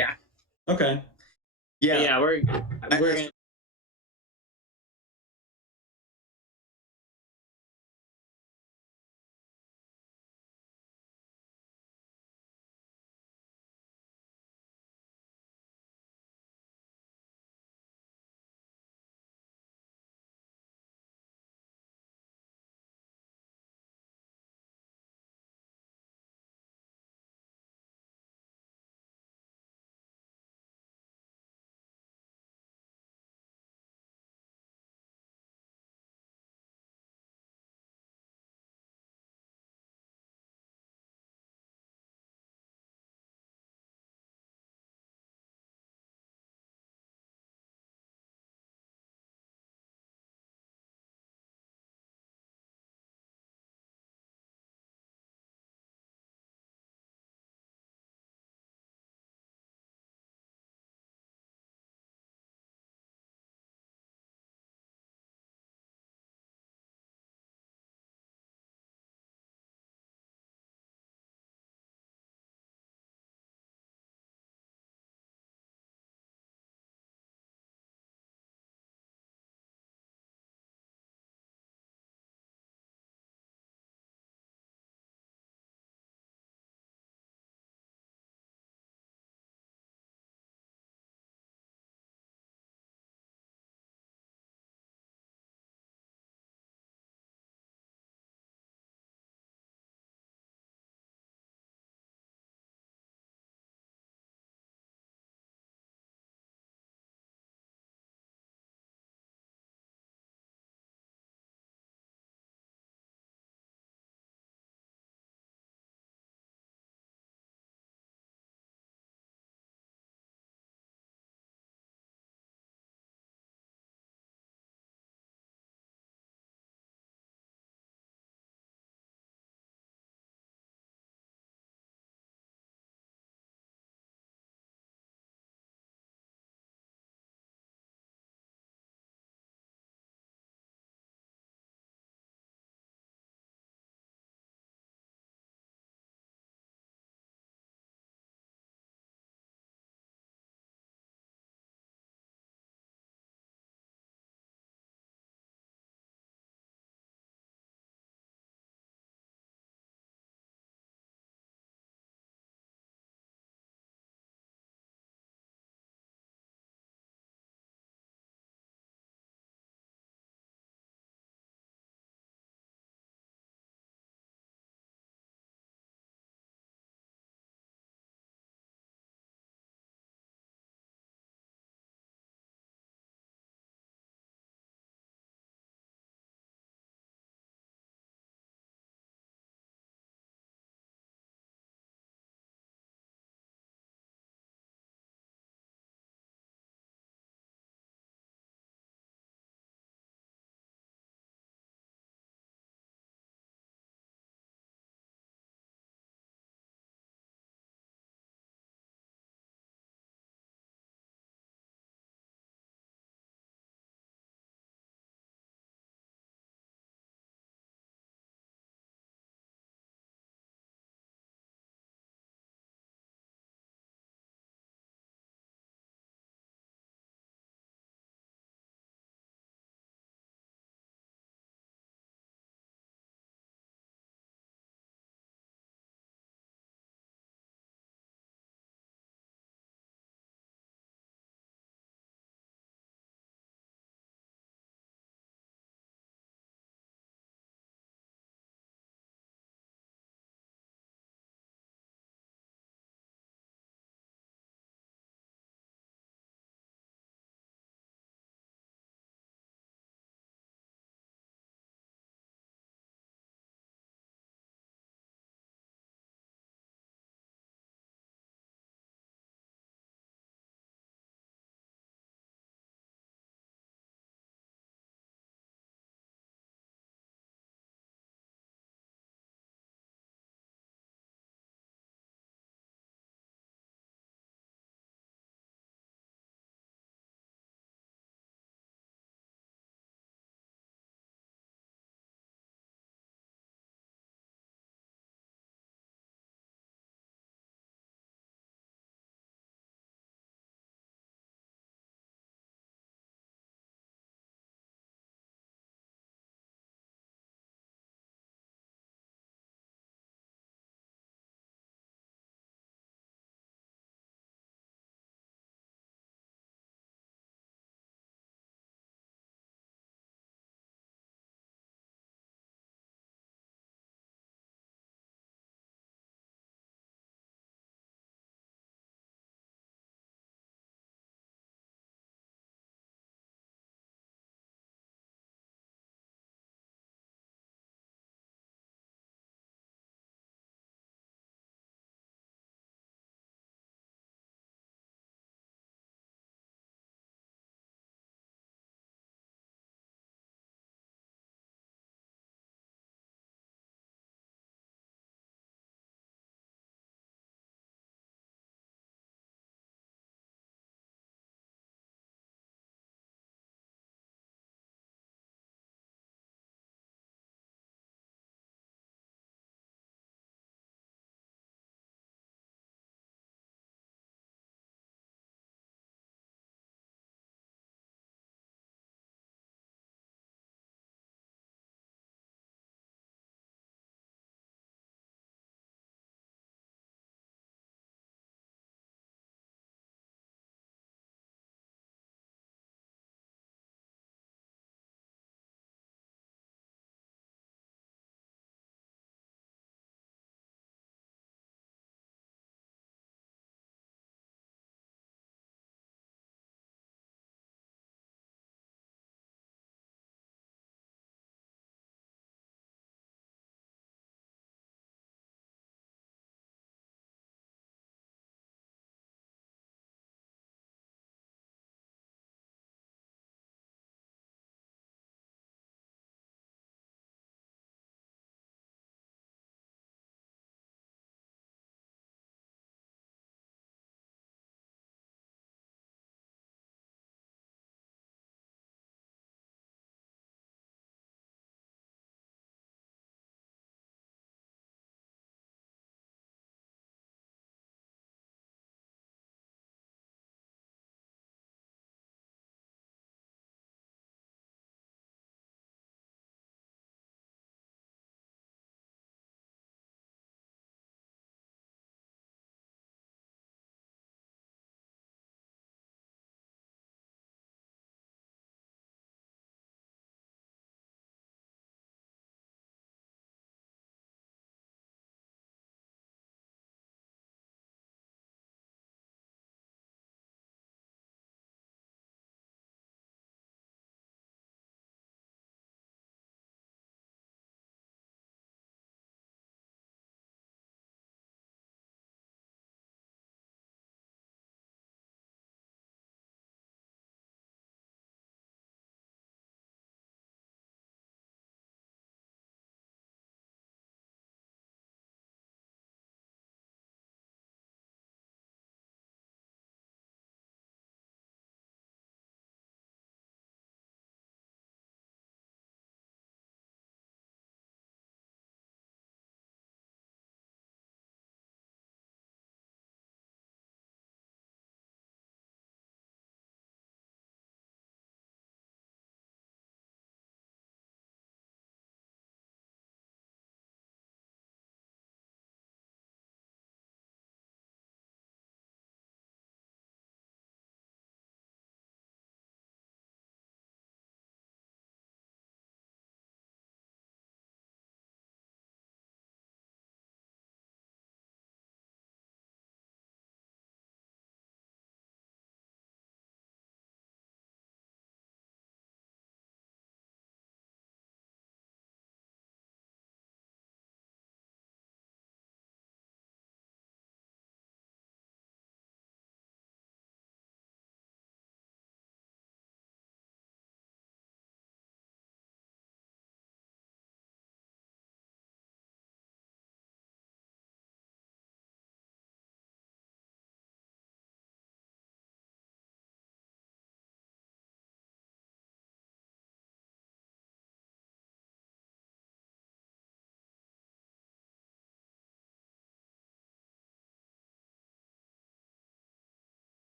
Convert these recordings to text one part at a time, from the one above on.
Yeah. Okay. But Yeah. yeah, we're I, we're I gonna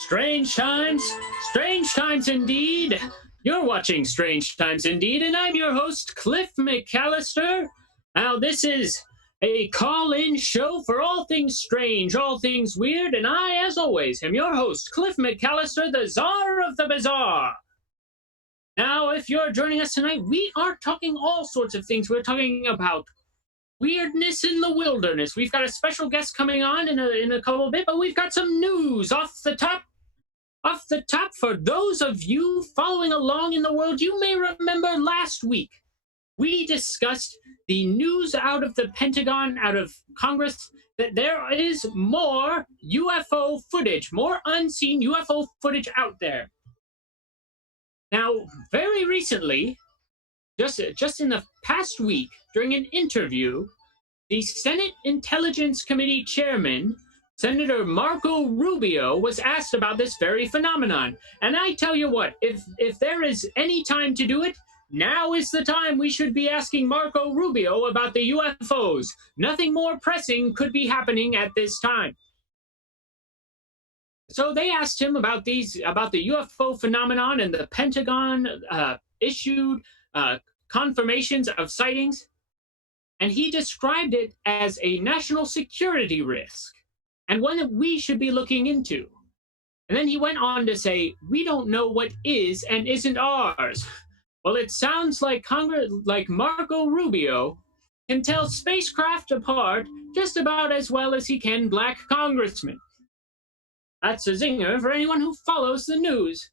Strange times indeed. You're watching Strange Times Indeed, and I'm your host, Cliff McCallister. Now, this is a call-in show for all things strange, all things weird, and I, as always, am your host, Cliff McCallister, the Czar of the Bizarre. Now, if you're joining us tonight, we are talking all sorts of things. We're talking about weirdness in the wilderness. We've got a special guest coming on in a couple of bit, but we've got some news off the top, for those of you following along in the world, you may remember last week we discussed the news out of the Pentagon, out of Congress, that there is more UFO footage, more unseen UFO footage out there. Now, very recently, just in the past week, during an interview, the Senate Intelligence Committee chairman, Senator Marco Rubio, was asked about this very phenomenon. And I tell you what, if there is any time to do it, now is the time we should be asking Marco Rubio about the UFOs. Nothing more pressing could be happening at this time. So they asked him about the UFO phenomenon, and the Pentagon issued confirmations of sightings, and he described it as a national security risk and one that we should be looking into. And then he went on to say, we don't know what is and isn't ours. Well, it sounds like Marco Rubio can tell spacecraft apart just about as well as he can black congressmen. That's a zinger for anyone who follows the news.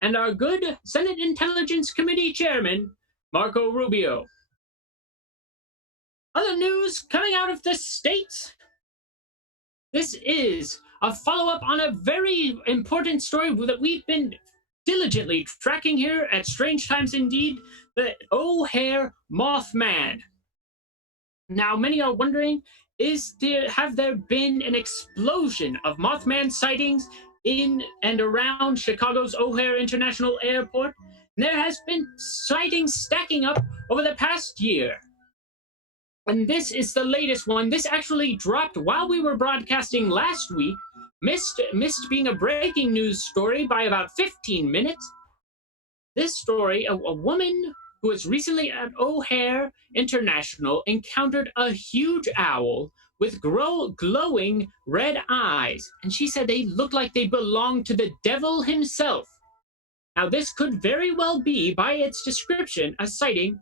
And our good Senate Intelligence Committee chairman, Marco Rubio. Other news coming out of the States. This is a follow-up on a very important story that we've been diligently tracking here at Strange Times Indeed, the O'Hare Mothman. Now, many are wondering, have there been an explosion of Mothman sightings in and around Chicago's O'Hare International Airport? And there has been sightings stacking up over the past year. And this is the latest one. This actually dropped while we were broadcasting last week. Missed being a breaking news story by about 15 minutes. This story, a woman who was recently at O'Hare International encountered a huge owl with glowing red eyes. And she said they looked like they belonged to the devil himself. Now, this could very well be, by its description, a sighting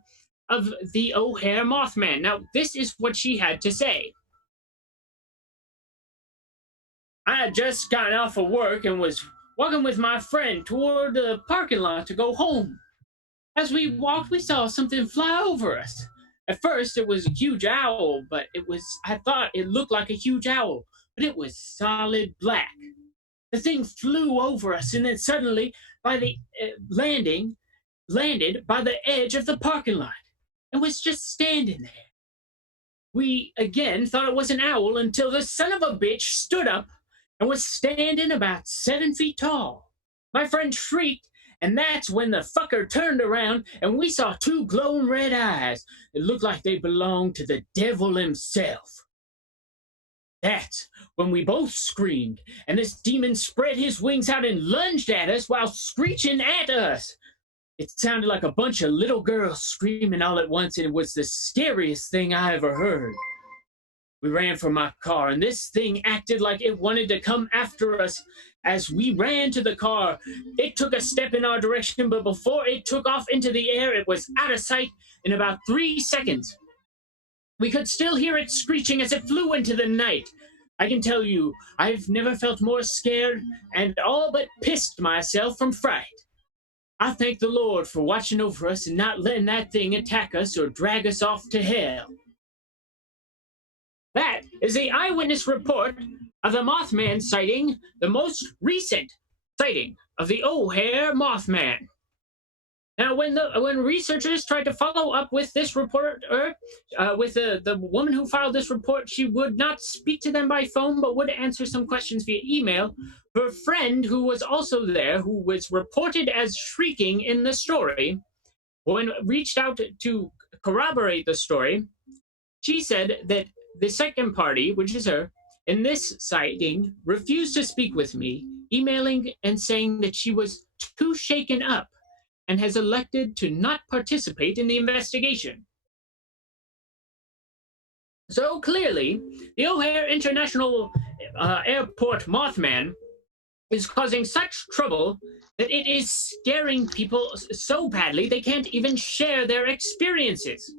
of the O'Hare Mothman. Now, this is what she had to say. I had just gotten off of work and was walking with my friend toward the parking lot to go home. As we walked, we saw something fly over us. At first, it was a huge owl, but I thought it looked like a huge owl, but it was solid black. The thing flew over us and then suddenly, by the landed by the edge of the parking lot and was just standing there. We again thought it was an owl until the son of a bitch stood up and was standing about 7 feet tall. My friend shrieked, and that's when the fucker turned around and we saw two glowing red eyes. It looked like they belonged to the devil himself. That's when we both screamed, and this demon spread his wings out and lunged at us while screeching at us. It sounded like a bunch of little girls screaming all at once, and it was the scariest thing I ever heard. We ran for my car, and this thing acted like it wanted to come after us. As we ran to the car, it took a step in our direction, but before it took off into the air, it was out of sight in about 3 seconds. We could still hear it screeching as it flew into the night. I can tell you, I've never felt more scared and all but pissed myself from fright. I thank the Lord for watching over us and not letting that thing attack us or drag us off to hell. That is the eyewitness report of the Mothman sighting, the most recent sighting of the O'Hare Mothman. Now, when researchers tried to follow up with this report, with the woman who filed this report, she would not speak to them by phone, but would answer some questions via email. Her friend, who was also there, who was reported as shrieking in the story, when reached out to corroborate the story, she said that the second party, which is her, in this sighting, refused to speak with me, emailing and saying that she was too shaken up and has elected to not participate in the investigation. So clearly, the O'Hare International Airport Mothman is causing such trouble that it is scaring people so badly they can't even share their experiences.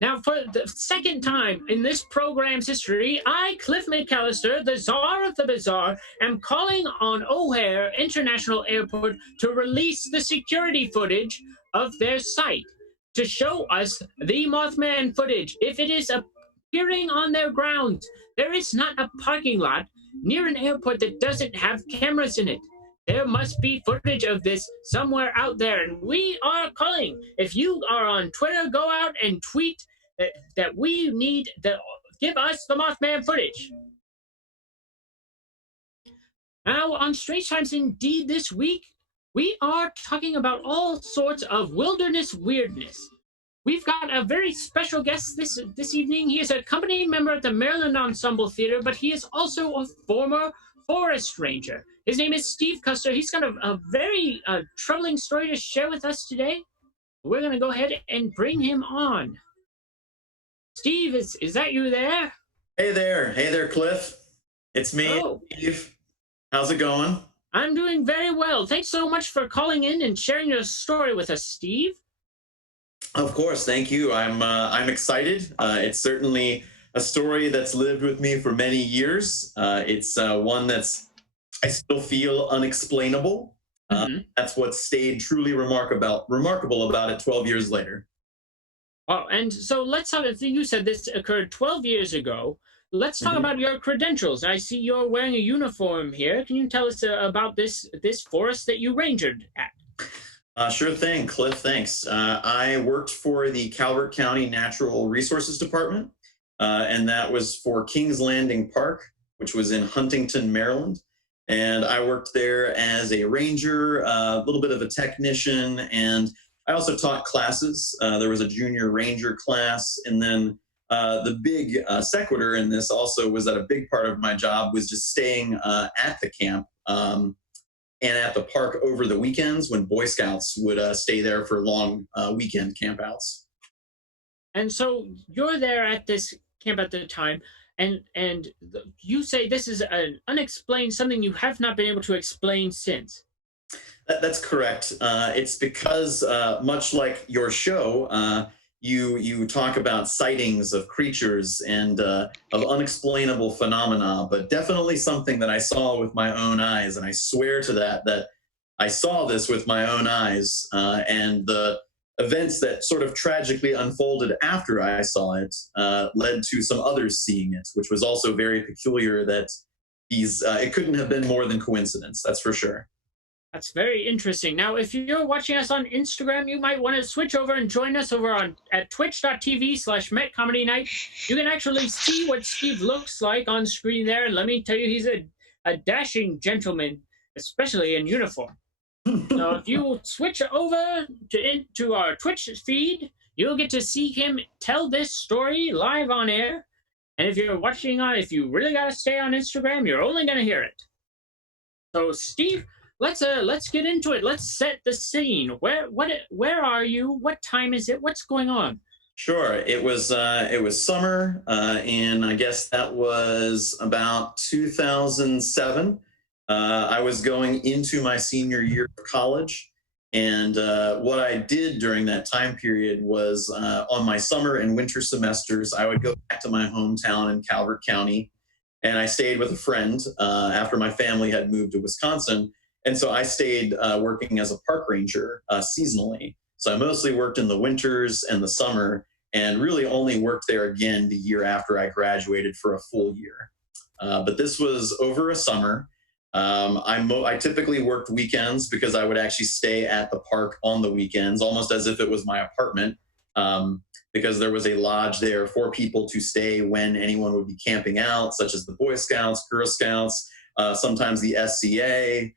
Now, for the second time in this program's history, I, Cliff McCallister, the czar of the bizarre, am calling on O'Hare International Airport to release the security footage of their site to show us the Mothman footage. If it is appearing on their grounds, there is not a parking lot near an airport that doesn't have cameras in it. There must be footage of this somewhere out there, and we are calling. If you are on Twitter, go out and tweet that we need to give us the Mothman footage. Now, on Strange Times Indeed this week, we are talking about all sorts of wilderness weirdness. We've got a very special guest this evening. He is a company member at the Maryland Ensemble Theater, but he is also a former Forest Ranger. His name is Steve Custer. He's got a very troubling story to share with us today. We're going to go ahead and bring him on. Steve, is that you there? Hey there, Cliff. It's me, Steve. How's it going? I'm doing very well. Thanks so much for calling in and sharing your story with us, Steve. Of course, thank you. I'm excited. It's certainly a story that's lived with me for many years. It's one that's I still feel unexplainable. That's what stayed truly remarkable about it 12 years later. Oh, and so let's talk. You said this occurred 12 years ago. Let's talk about your credentials. I see you're wearing a uniform here. Can you tell us about this forest that you rangered at? Sure thing, Cliff. Thanks. I worked for the Calvert County Natural Resources Department, and that was for Kings Landing Park, which was in Huntington, Maryland. And I worked there as a ranger, a little bit of a technician, and I also taught classes. There was a junior ranger class, and then the big sequitur in this also was that a big part of my job was just staying at the camp and at the park over the weekends when Boy Scouts would stay there for long weekend campouts. And so you're there at this camp at the time, and you say this is an unexplained, something you have not been able to explain since. That's correct. It's because, much like your show, you talk about sightings of creatures and of unexplainable phenomena, but definitely something that I saw with my own eyes, and I swear to that I saw this with my own eyes, and the events that sort of tragically unfolded after I saw it led to some others seeing it, which was also very peculiar that it couldn't have been more than coincidence, that's for sure. That's very interesting. Now, if you're watching us on Instagram, you might want to switch over and join us over at twitch.tv/MetComedyNight. You can actually see what Steve looks like on screen there. And let me tell you, he's a dashing gentleman, especially in uniform. So if you switch over to our Twitch feed, you'll get to see him tell this story live on air. And if you're watching if you really got to stay on Instagram, you're only going to hear it. So, Steve, let's get into it. Let's set the scene. Where are you? What time is it? What's going on? Sure. It was summer, and I guess that was about 2007. I was going into my senior year of college, and what I did during that time period was on my summer and winter semesters, I would go back to my hometown in Calvert County, and I stayed with a friend after my family had moved to Wisconsin. And so I stayed working as a park ranger seasonally. So I mostly worked in the winters and the summer, and really only worked there again the year after I graduated for a full year. But this was over a summer. I typically worked weekends because I would actually stay at the park on the weekends, almost as if it was my apartment, because there was a lodge there for people to stay when anyone would be camping out, such as the Boy Scouts, Girl Scouts, sometimes the SCA.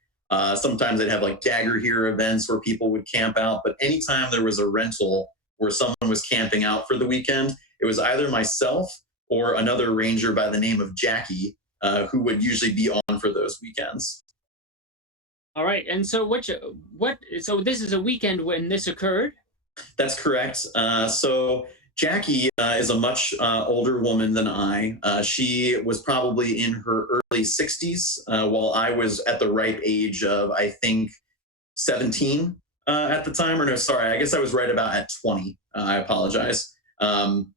Sometimes they'd have like Dagger Here events where people would camp out. But anytime there was a rental where someone was camping out for the weekend, it was either myself or another ranger by the name of Jackie, who would usually be on for those weekends. All right. And so what so this is a weekend when this occurred? That's correct. So Jackie is a much older woman than I. She was probably in her early 60s, while I was at the ripe age of, I think, 17 at the time. Or no, sorry, I guess I was right about at 20. I apologize.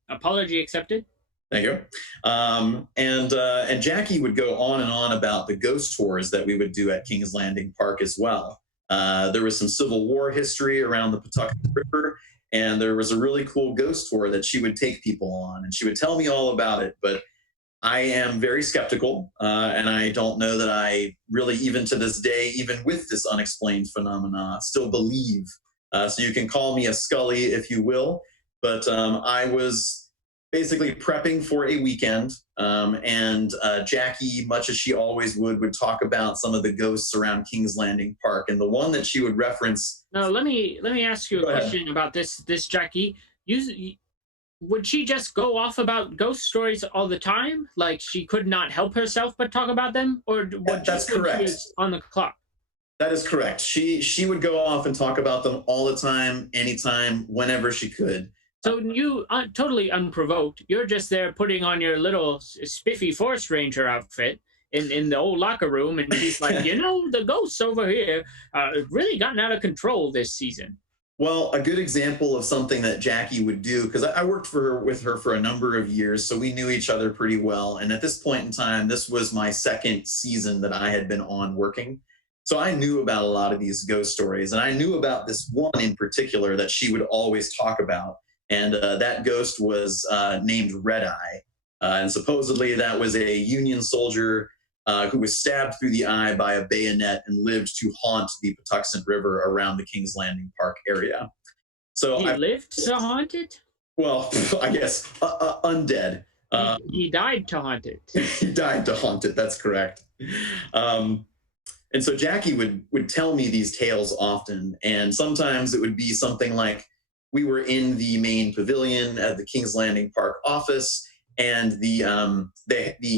Apology accepted. Thank you. And Jackie would go on and on about the ghost tours that we would do at Kings Landing Park as well. There was some Civil War history around the Pawtucket River, and there was a really cool ghost tour that she would take people on, and she would tell me all about it. But I am very skeptical, and I don't know that I really, even to this day, even with this unexplained phenomena, still believe. So you can call me a Scully if you will, but I was basically prepping for a weekend, and Jackie, much as she always would talk about some of the ghosts around Kings Landing Park, and the one that she would reference. Now let me ask you a question about this Jackie. Would she just go off about ghost stories all the time? Like she could not help herself but talk about them, or would That's correct. She was on the clock? That is correct. She would go off and talk about them all the time, anytime, whenever she could. So you, totally unprovoked, you're just there putting on your little spiffy Forest Ranger outfit in the old locker room, and he's like, the ghosts over here really gotten out of control this season. Well, a good example of something that Jackie would do, because I worked with her for a number of years, so we knew each other pretty well. And at this point in time, this was my second season that I had been on working. So I knew about a lot of these ghost stories, and I knew about this one in particular that she would always talk about. And that ghost was named Red Eye. And supposedly that was a Union soldier who was stabbed through the eye by a bayonet and lived to haunt the Patuxent River around the Kings Landing Park area. So he lived to haunt it? Well, I guess undead. He died to haunt it. He died to haunt it. That's correct. And so Jackie would tell me these tales often, and sometimes it would be something like, we were in the main pavilion at the Kings Landing Park office, and the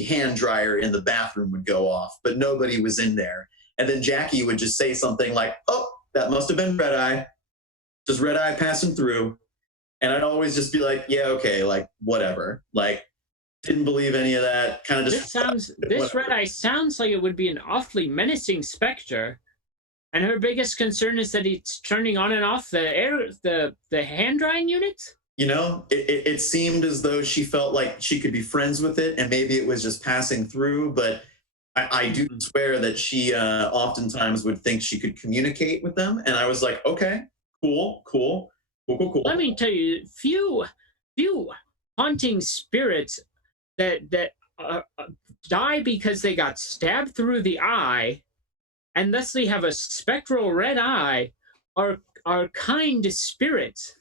hand dryer in the bathroom would go off, but nobody was in there. And then Jackie would just say something like, "Oh, that must have been Red Eye, just Red Eye passing through." And I'd always just be like, "Yeah, okay, like whatever." Like, didn't believe any of that. Kind of just. This Red Eye sounds like it would be an awfully menacing specter. And her biggest concern is that it's turning on and off the hand drying units? It seemed as though she felt like she could be friends with it, and maybe it was just passing through. But I do swear that she oftentimes would think she could communicate with them. And I was like, okay, cool. Let me tell you, few haunting spirits that die because they got stabbed through the eye and thusly have a spectral red eye are kind spirits.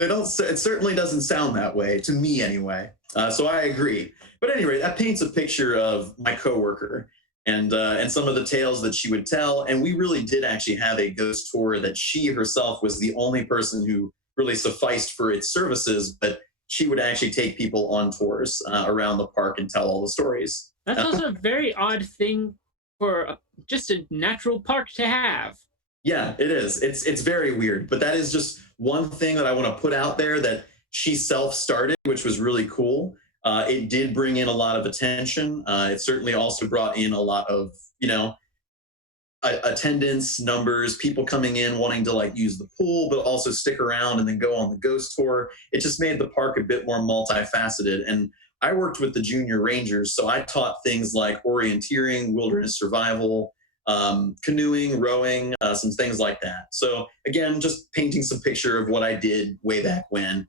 It certainly doesn't sound that way to me anyway. So I agree. But anyway, that paints a picture of my coworker and some of the tales that she would tell. And we really did actually have a ghost tour that she herself was the only person who really sufficed for its services, but she would actually take people on tours around the park and tell all the stories. That's also a very odd thing for just a natural park to have. Yeah, it is. It's very weird, but that is just one thing that I want to put out there that she self-started, which was really cool. It did bring in a lot of attention. It certainly also brought in a lot of, attendance numbers, people coming in wanting to like use the pool, but also stick around and then go on the ghost tour. It just made the park a bit more multifaceted. And I worked with the junior rangers, so I taught things like orienteering, wilderness survival, canoeing, rowing, some things like that. So again, just painting some picture of what I did way back when.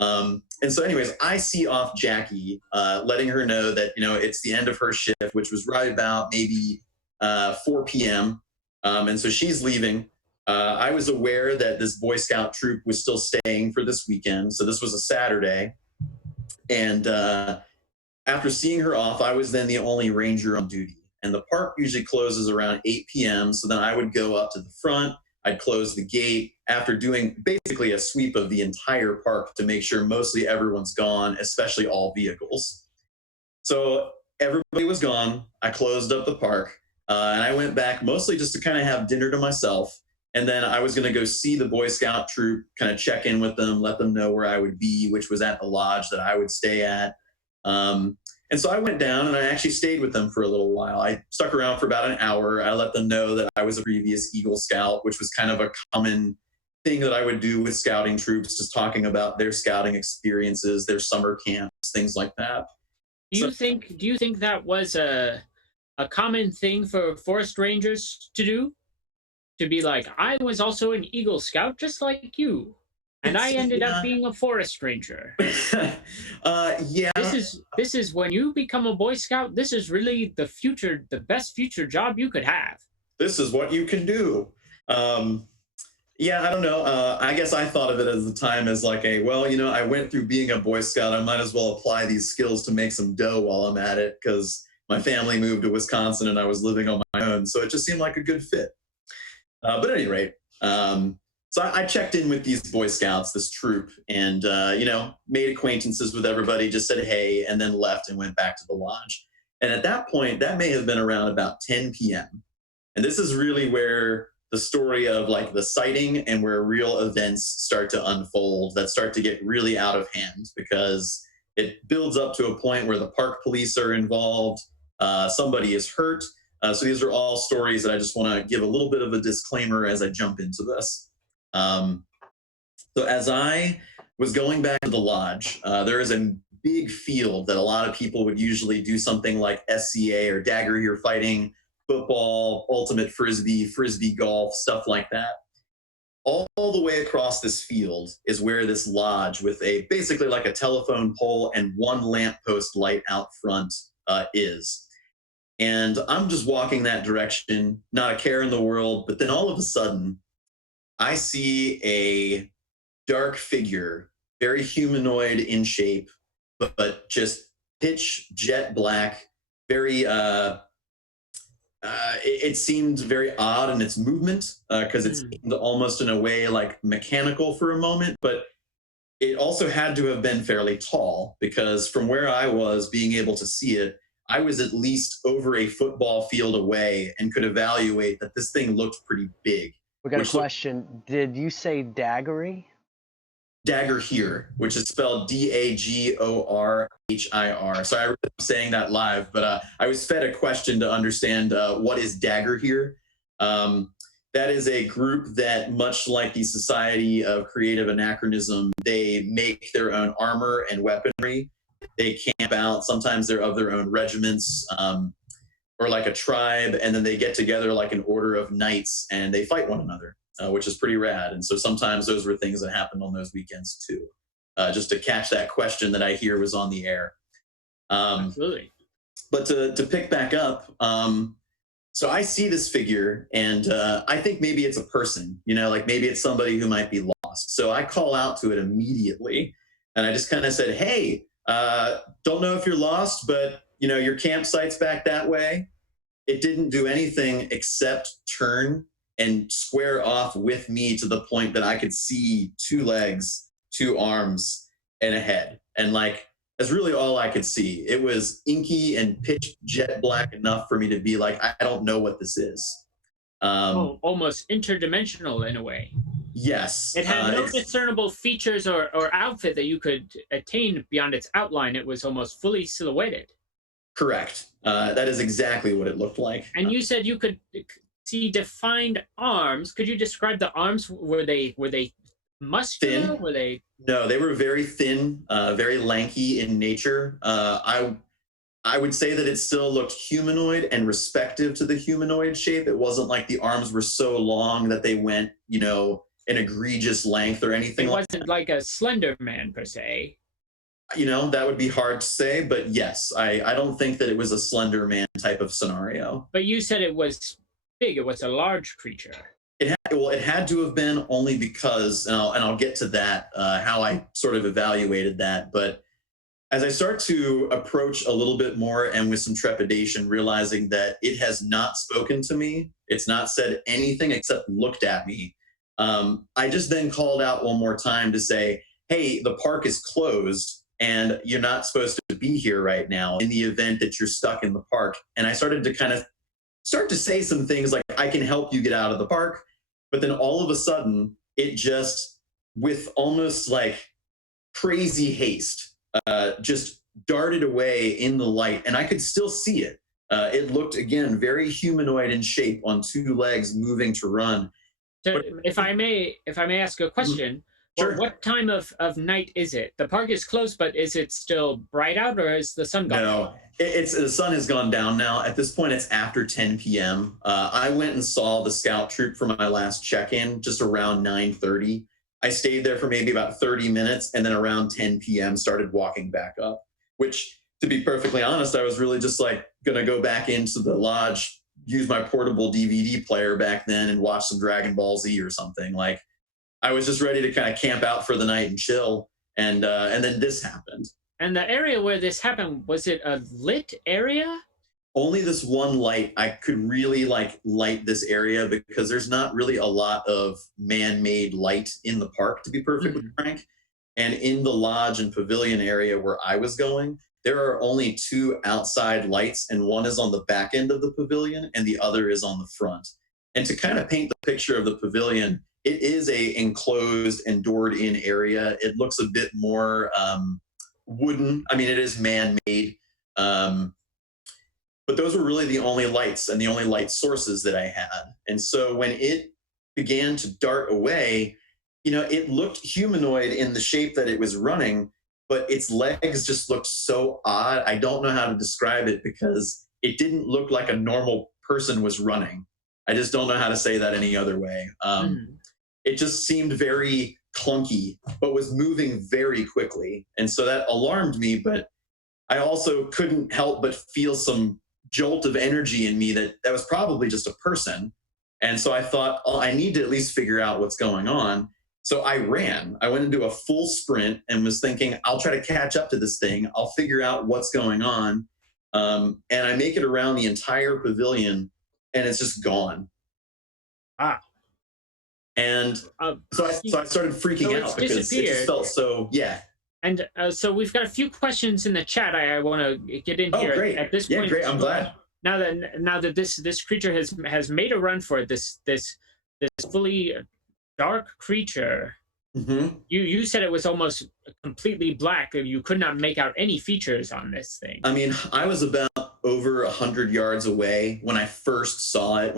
And so anyways, I see off Jackie, letting her know that, it's the end of her shift, which was right about maybe 4 p.m. And so she's leaving. I was aware that this Boy Scout troop was still staying for this weekend. So this was a Saturday. And after seeing her off, I was then the only ranger on duty. And the park usually closes around 8 p.m. So then I would go up to the front. I'd close the gate after doing basically a sweep of the entire park to make sure mostly everyone's gone, especially all vehicles. So everybody was gone. I closed up the park. And I went back mostly just to kind of have dinner to myself. And then I was going to go see the Boy Scout troop, kind of check in with them, let them know where I would be, which was at the lodge that I would stay at. And so I went down and I actually stayed with them for a little while. I stuck around for about an hour. I let them know that I was a previous Eagle Scout, which was kind of a common thing that I would do with scouting troops, just talking about their scouting experiences, their summer camps, things like that. Do you think that was a common thing for forest rangers to do? To be like, I was also an Eagle Scout just like you. And I ended up being a forest ranger. Yeah. This is when you become a Boy Scout, this is really the future, the best future job you could have. This is what you can do. Yeah, I don't know. I guess I thought of it at the time as like well, I went through being a Boy Scout. I might as well apply these skills to make some dough while I'm at it, because my family moved to Wisconsin and I was living on my own. So it just seemed like a good fit. But at any rate, so I checked in with these Boy Scouts, this troop, and, made acquaintances with everybody, just said hey, and then left and went back to the lodge. And at that point, that may have been around about 10 p.m. And this is really where the story of like the sighting and where real events start to unfold that start to get really out of hand, because it builds up to a point where the park police are involved. Somebody is hurt. So these are all stories that I just want to give a little bit of a disclaimer as I jump into this. So as I was going back to the lodge, there is a big field that a lot of people would usually do something like SCA or dagger here fighting, football, ultimate frisbee golf, stuff like that. All the way across this field is where this lodge with basically like a telephone pole and one lamppost light out front is. And I'm just walking that direction, not a care in the world. But then all of a sudden, I see a dark figure, very humanoid in shape, but just pitch jet black, very, it seemed very odd in its movement, because it seemed almost in a way like mechanical for a moment. But it also had to have been fairly tall, because from where I was being able to see it, I was at least over a football field away and could evaluate that this thing looked pretty big. We got a question. Did you say daggery? Dagger here, which is spelled Dagorhir. Sorry, I'm saying that live, but I was fed a question to understand what is dagger here. That is a group that, much like the Society of Creative Anachronism, they make their own armor and weaponry. They camp out. Sometimes they're of their own regiments, or like a tribe, and then they get together like an order of knights and they fight one another, which is pretty rad. And so sometimes those were things that happened on those weekends too, just to catch that question that I hear was on the air. Absolutely. But to pick back up, so I see this figure, and I think maybe it's a person, like maybe it's somebody who might be lost. So I call out to it immediately, and I just kind of said, hey, don't know if you're lost, but your campsite's back that way. It didn't do anything except turn and square off with me to the point that I could see 2 legs, 2 arms, and a head. And like, that's really all I could see. It was inky and pitch jet black enough for me to be like, I don't know what this is. Almost interdimensional in a way. Yes. It had no discernible features or outfit that you could attain beyond its outline. It was almost fully silhouetted. Correct. That is exactly what it looked like. And you said you could see defined arms. Could you describe the arms? Were they muscular? Thin. Were they? No, they were very thin, very lanky in nature. I would say that it still looked humanoid and respective to the humanoid shape. It wasn't like the arms were so long that they went, an egregious length or anything like that. It wasn't like a Slender Man per se. That would be hard to say, but yes, I don't think that it was a Slender Man type of scenario. But you said it was big. It was a large creature. It had to have been, only because, and I'll get to that, how I sort of evaluated that. But as I start to approach a little bit more and with some trepidation, realizing that it has not spoken to me, it's not said anything except looked at me, I just then called out one more time to say, hey, the park is closed and you're not supposed to be here right now in the event that you're stuck in the park. And I started to kind of start to say some things like, I can help you get out of the park. But then all of a sudden, it just, with almost like crazy haste, just darted away in the light. And I could still see it. It looked, again, very humanoid in shape on two legs moving to run. So But- if I may ask a question, Sure. what time of night is it? The park is closed, but is it still bright out, or is the sun gone? No, it's the sun has gone down now. At this point, it's after 10 p.m. I went and saw the scout troop for my last check-in just around 9:30. I stayed there for maybe about 30 minutes, and then around 10 p.m. started walking back up, which, to be perfectly honest, I was really just like going to go back into the lodge, use my portable DVD player back then, and watch some Dragon Ball Z or something. Like, I was just ready to kind of camp out for the night and chill. And then this happened. And the area where this happened, was it a lit area? Only this one light. I could really like light this area because there's not really a lot of man-made light in the park, to be perfectly frank. And in the lodge and pavilion area where I was going, there are only two outside lights, and one is on the back end of the pavilion and the other is on the front. And to kind of paint the picture of the pavilion, it is a enclosed and doored in area. It looks a bit more wooden. I mean, it is man-made. But those were really the only lights and the only light sources that I had. And so when it began to dart away, it looked humanoid in the shape that it was running, but its legs just looked so odd. I don't know how to describe it because it didn't look like a normal person was running. I just don't know how to say that any other way. It just seemed very clunky, but was moving very quickly. And so that alarmed me, but I also couldn't help but feel some jolt of energy in me that was probably just a person. And so I thought, oh, I need to at least figure out what's going on. So I ran. I went into a full sprint and was thinking, I'll try to catch up to this thing. I'll figure out what's going on. And I make it around the entire pavilion, and it's just gone. Ah. And so I started freaking out because it just felt so, yeah. And so we've got a few questions in the chat I want to get in here. Great. At this point, great. I'm glad. Now that this creature has made a run for it, this fully dark creature. Mm-hmm. You said it was almost completely black. You could not make out any features on this thing. I mean, I was about over 100 yards away when I first saw it.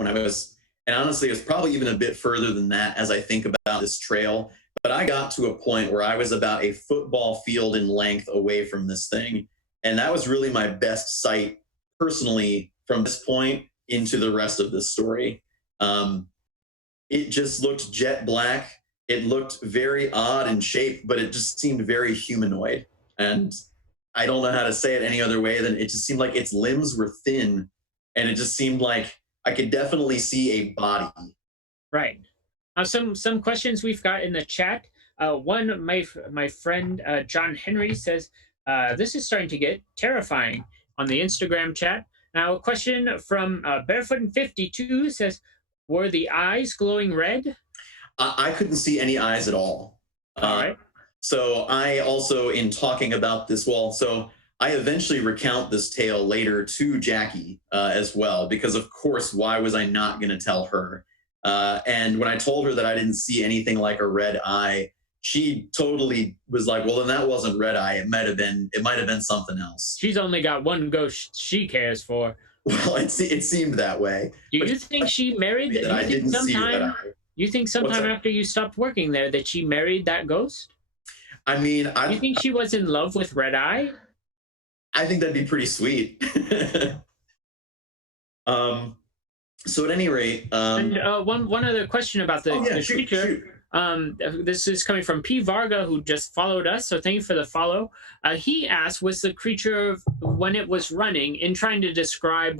And honestly, it was probably even a bit further than that as I think about this trail. But I got to a point where I was about a football field in length away from this thing. And that was really my best sight personally from this point into the rest of this story. It just looked jet black. It looked very odd in shape, but it just seemed very humanoid. And I don't know how to say it any other way than it just seemed like its limbs were thin. And it just seemed like I could definitely see a body. Right. Some questions we've got in the chat. One, my friend John Henry says, this is starting to get terrifying on the Instagram chat. Now, a question from Barefoot and 52 says, were the eyes glowing red? I couldn't see any eyes at all. All right. So I also, in talking about this, so I eventually recount this tale later to Jackie as well, because of course, why was I not going to tell her? And when I told her that I didn't see anything like a red eye, she totally was like, well, then that wasn't red eye. It might have been something else. She's only got one ghost she cares for. Well, it seemed that way. Do you think she married that? I didn't see red eye. You think sometime after you stopped working there that she married that ghost? I mean, you think she was in love with Red Eye? I think that'd be pretty sweet. So at any rate, and one other question about the creature. Shoot. This is coming from P. Varga, who just followed us, so thank you for the follow. He asked, was the creature, when it was running, in trying to describe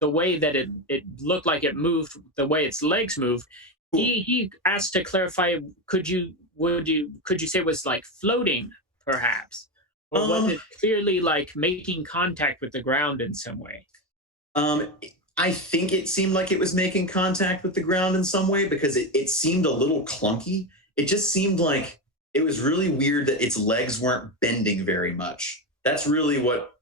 the way that it looked like it moved, the way its legs moved, cool. He asked to clarify, could you say it was like floating, perhaps? Or was it clearly like making contact with the ground in some way? I think it seemed like it was making contact with the ground in some way because it seemed a little clunky. It just seemed like it was really weird that its legs weren't bending very much. That's really what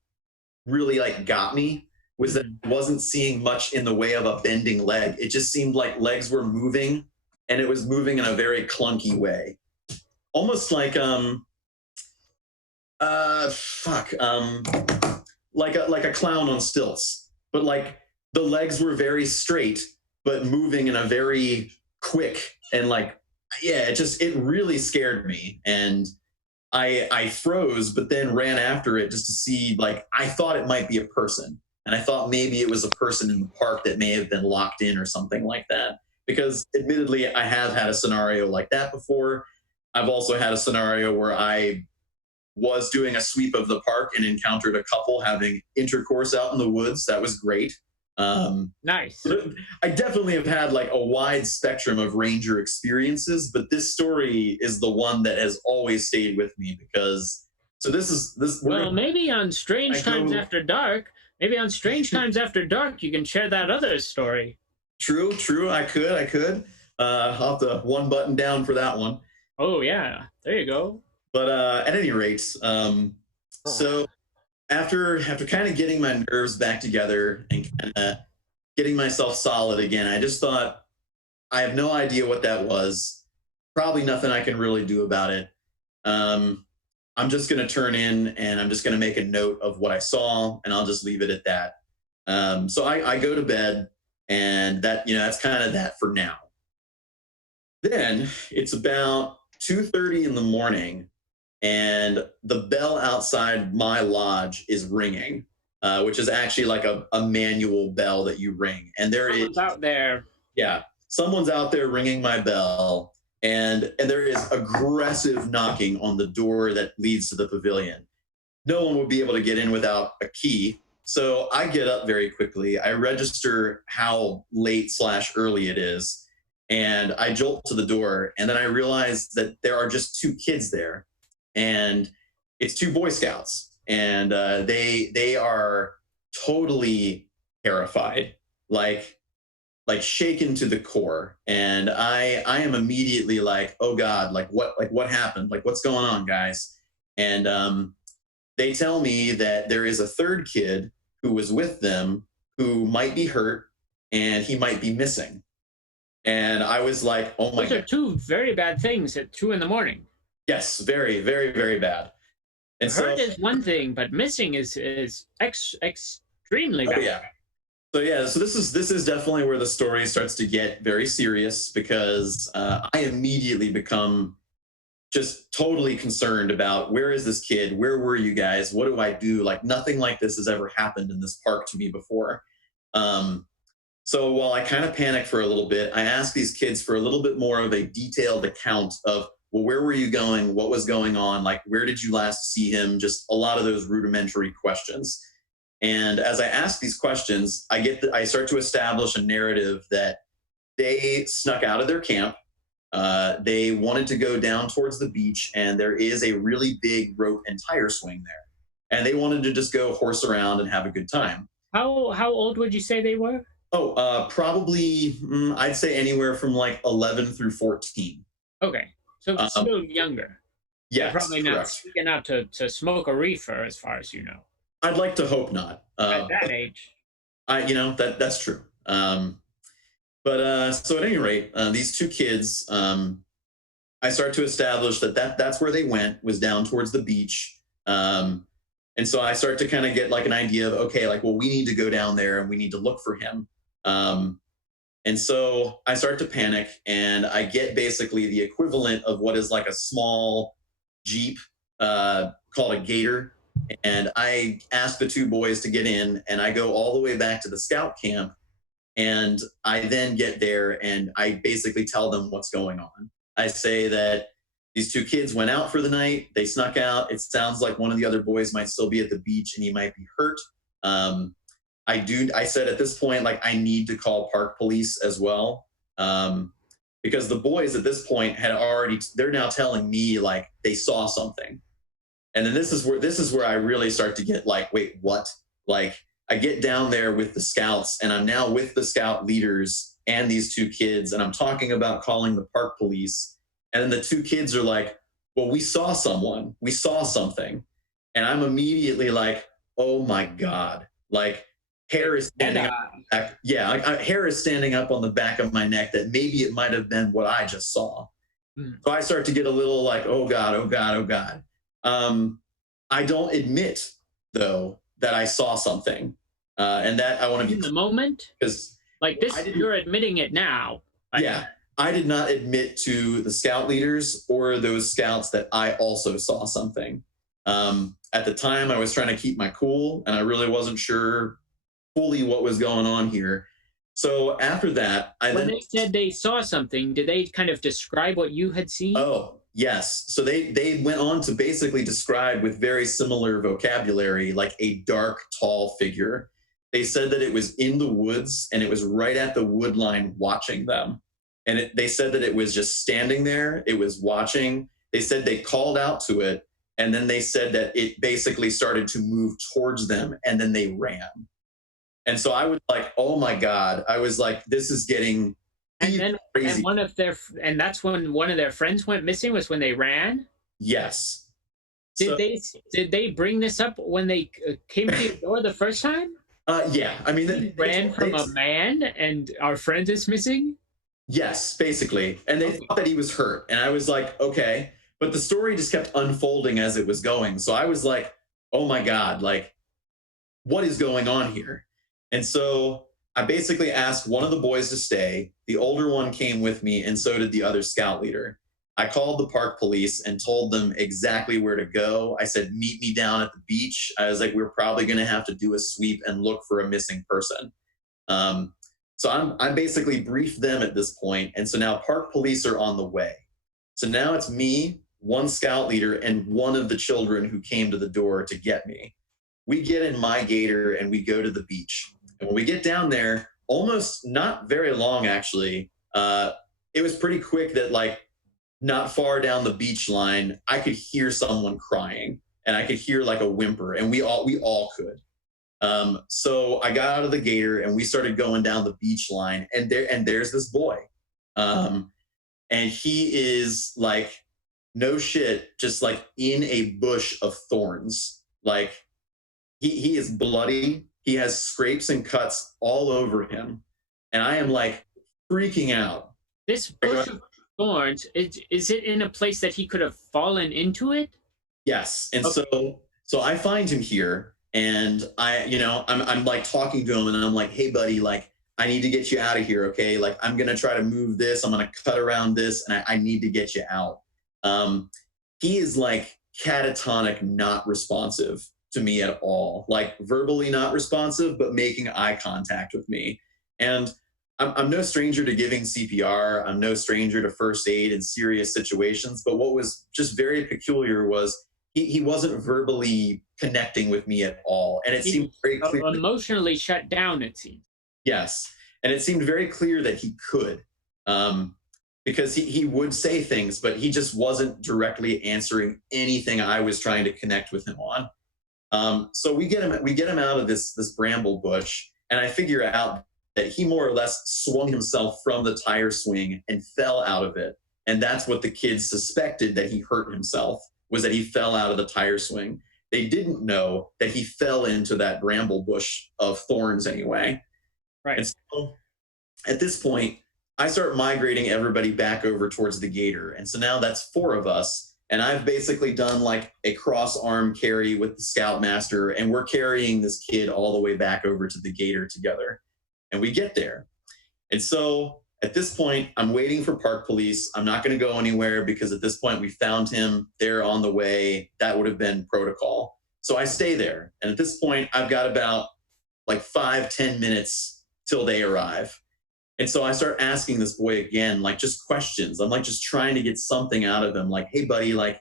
really like got me was that I wasn't seeing much in the way of a bending leg. It just seemed like legs were moving, and it was moving in a very clunky way. Almost like like a clown on stilts, but like the legs were very straight but moving in a very quick and like, yeah, it really scared me. And I froze, but then ran after it just to see, like, I thought it might be a person, and I thought maybe it was a person in the park that may have been locked in or something like that, because admittedly I have had a scenario like that before. I've also had a scenario where I was doing a sweep of the park and encountered a couple having intercourse out in the woods. That was great. Nice. I definitely have had like a wide spectrum of ranger experiences, but this story is the one that has always stayed with me because. So this is this. Well, maybe on Strange Times After Dark. Maybe on Strange Times After Dark, you can share that other story. True. I could. I'll have to one button down for that one. Oh yeah, there you go. But at any rate, so after kind of getting my nerves back together and kind of getting myself solid again, I just thought, I have no idea what that was. Probably nothing I can really do about it. I'm just going to turn in and I'm just going to make a note of what I saw, and I'll just leave it at that. So I go to bed, and that's kind of that for now. Then it's about 2:30 in the morning, and the bell outside my lodge is ringing, which is actually like a manual bell that you ring. And Someone's out there. Yeah, someone's out there ringing my bell, and there is aggressive knocking on the door that leads to the pavilion. No one would be able to get in without a key. So I get up very quickly. I register how late/early it is, and I jolt to the door, and then I realize that there are just two kids there, and it's two Boy Scouts, and they are totally terrified, like shaken to the core. And I am immediately like, oh God, what happened? Like, what's going on, guys? And they tell me that there is a third kid who was with them who might be hurt, and he might be missing. And I was like, oh my God. Those are two very bad things at 2 a.m. Yes, very, very, very bad. And hurt is one thing, but missing is extremely bad. Oh, yeah. So this is definitely where the story starts to get very serious, because I immediately become just totally concerned about, where is this kid? Where were you guys? What do I do? Like, nothing like this has ever happened in this park to me before. So while I kind of panic for a little bit, I ask these kids for a little bit more of a detailed account of, well, where were you going? What was going on? Like, where did you last see him? Just a lot of those rudimentary questions. And as I ask these questions, I start to establish a narrative that they snuck out of their camp. They wanted to go down towards the beach, and there is a really big rope and tire swing there. And they wanted to just go horse around and have a good time. How old would you say they were? Oh, probably, I'd say anywhere from like 11 through 14. Okay, so still younger. Yes, probably not sneaking out to smoke a reefer, as far as you know. I'd like to hope not. At that age. That's true. But so at any rate, these two kids, I start to establish that's where they went, was down towards the beach. And so I start to kind of get like an idea of, okay, like, well, we need to go down there and we need to look for him. And so I start to panic, and I get basically the equivalent of what is like a small Jeep called a Gator. And I ask the two boys to get in, and I go all the way back to the scout camp. And I then get there, and I basically tell them what's going on. I say that these two kids went out for the night. They snuck out. It sounds like one of the other boys might still be at the beach, and he might be hurt. I said at this point, like, I need to call park police as well. Because the boys at this point they're now telling me like they saw something. And then this is where I really start to get like, wait, what? Like, I get down there with the scouts, and I'm now with the scout leaders and these two kids, and I'm talking about calling the park police. And then the two kids are like, well, we saw someone, we saw something. And I'm immediately like, oh my God, like, hair is standing up. Yeah, hair is standing up on the back of my neck that maybe it might have been what I just saw. So I start to get a little like, oh God, oh God, oh God. I don't admit, though, that I saw something. And that I want to be in the moment, because like this, you're admitting it now. Yeah, I did not admit to the scout leaders or those scouts that I also saw something. At the time, I was trying to keep my cool, and I really wasn't sure fully what was going on here. So after that, when they said they saw something, did they kind of describe what you had seen? Oh, yes. So they went on to basically describe with very similar vocabulary, like a dark, tall figure. They said that it was in the woods and it was right at the wood line watching them. And they said that it was just standing there. It was watching. They said they called out to it. And then they said that it basically started to move towards them and then they ran. And so I was like, oh my God. I was like, this is getting crazy. And that's when one of their friends went missing, was when they ran? Yes. Did they bring this up when they came to your door the first time? Yeah. I mean, they ran from a man and our friend is missing? Yes, basically. And they thought that he was hurt. And I was like, okay. But the story just kept unfolding as it was going. So I was like, oh my God, like, what is going on here? And so I basically asked one of the boys to stay. The older one came with me, and so did the other scout leader. I called the park police and told them exactly where to go. I said, meet me down at the beach. I was like, we're probably going to have to do a sweep and look for a missing person. So I basically briefed them at this point. And so now park police are on the way. So now it's me, one scout leader, and one of the children who came to the door to get me. We get in my gator and we go to the beach. And when we get down there, almost not very long, actually, it was pretty quick that, like, not far down the beach line, I could hear someone crying and I could hear like a whimper, and we all could. So I got out of the gator and we started going down the beach line, and there's this boy. And he is like, no shit, just like in a bush of thorns. Like he is bloody. He has scrapes and cuts all over him. And I am like freaking out. This bush of thorns, is it in a place that he could have fallen into it? Yes. And okay. So I find him here, and I'm like talking to him, and I'm like, hey buddy, like, I need to get you out of here. Okay. Like, I'm going to try to move this. I'm going to cut around this, and I need to get you out. He is like catatonic, not responsive to me at all, like verbally not responsive, but making eye contact with me. And I'm no stranger to giving CPR. I'm no stranger to first aid in serious situations. But what was just very peculiar was he wasn't verbally connecting with me at all. And it seemed very clear. Emotionally shut down, it seemed. Yes. And it seemed very clear that he could, because he would say things, but he just wasn't directly answering anything I was trying to connect with him on. So we get him out of this bramble bush, and I figure out that he more or less swung himself from the tire swing and fell out of it. And that's what the kids suspected, that he hurt himself, was that he fell out of the tire swing. They didn't know that he fell into that bramble bush of thorns anyway. Right. And so at this point, I start migrating everybody back over towards the gator. And so now that's 4 of us. And I've basically done like a cross arm carry with the scoutmaster, and we're carrying this kid all the way back over to the gator together. And we get there. And so at this point, I'm waiting for park police. I'm not going to go anywhere because at this point we found him there on the way. That would have been protocol. So I stay there. And at this point, I've got about like 5-10 minutes till they arrive. And so I start asking this boy again, like just questions. I'm like just trying to get something out of him. Like, hey buddy, like,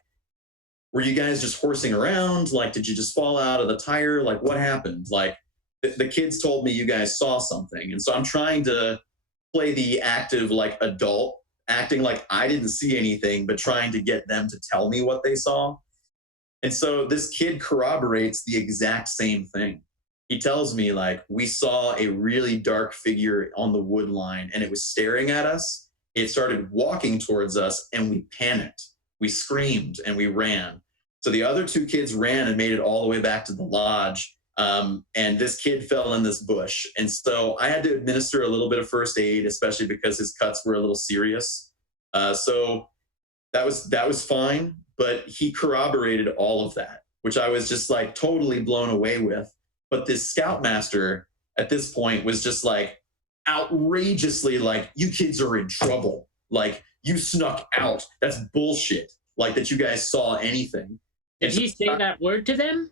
were you guys just horsing around? Like, did you just fall out of the tire? Like, what happened? Like, the kids told me you guys saw something. And so I'm trying to play the active, like, adult, acting like I didn't see anything, but trying to get them to tell me what they saw. And so this kid corroborates the exact same thing. He tells me, like, we saw a really dark figure on the wood line, and it was staring at us. It started walking towards us, and we panicked. We screamed, and we ran. So the other 2 kids ran and made it all the way back to the lodge. And this kid fell in this bush. And so I had to administer a little bit of first aid, especially because his cuts were a little serious. So that was fine, but he corroborated all of that, which I was just like totally blown away with. But this scoutmaster at this point was just like outrageously like, you kids are in trouble. Like, you snuck out. That's bullshit. Like, that you guys saw anything. Did he say that word to them?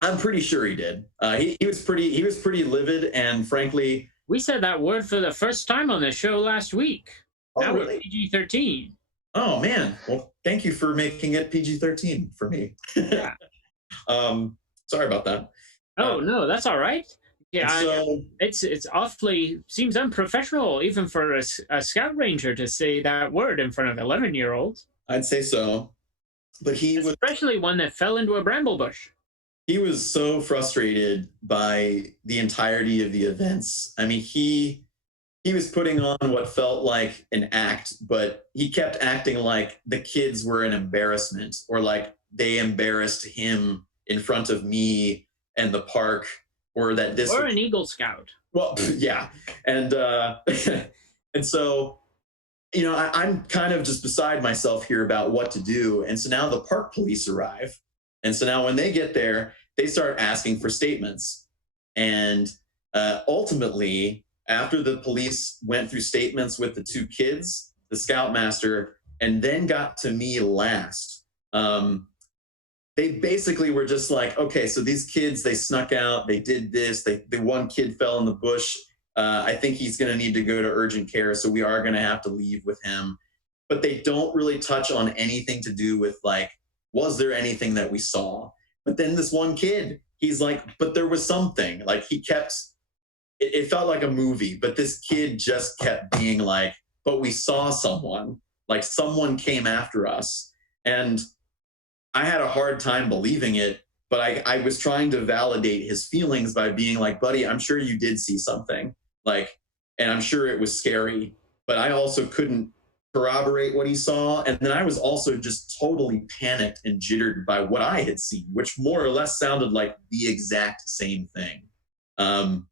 I'm pretty sure he did. He was pretty livid, and frankly, we said that word for the first time on the show last week. That was PG-13. Oh man! Well, thank you for making it PG-13 for me. Yeah. Sorry about that. Oh no, that's all right. Yeah, so, it's awfully seems unprofessional even for a scout ranger to say that word in front of 11-year-olds. I'd say so, but especially one that fell into a bramble bush. He was so frustrated by the entirety of the events. I mean, he was putting on what felt like an act, but he kept acting like the kids were an embarrassment, or like they embarrassed him in front of me and the park, or that this or an Eagle Scout. Well, yeah, and and so, you know, I'm kind of just beside myself here about what to do. And so now the park police arrive. And so now when they get there, they start asking for statements. And ultimately, after the police went through statements with the two kids, the scoutmaster, and then got to me last, they basically were just like, okay, so these kids, they snuck out, they did this, the one kid fell in the bush. I think he's going to need to go to urgent care, so we are going to have to leave with him. But they don't really touch on anything to do with, like, was there anything that we saw? But then this one kid, he's like, but there was something. Like, he kept, it felt like a movie, but this kid just kept being like, but we saw someone. Like, someone came after us. And I had a hard time believing it, but I was trying to validate his feelings by being like, buddy, I'm sure you did see something. Like, and I'm sure it was scary, but I also couldn't corroborate what he saw. And then I was also just totally panicked and jittered by what I had seen, which more or less sounded like the exact same thing. And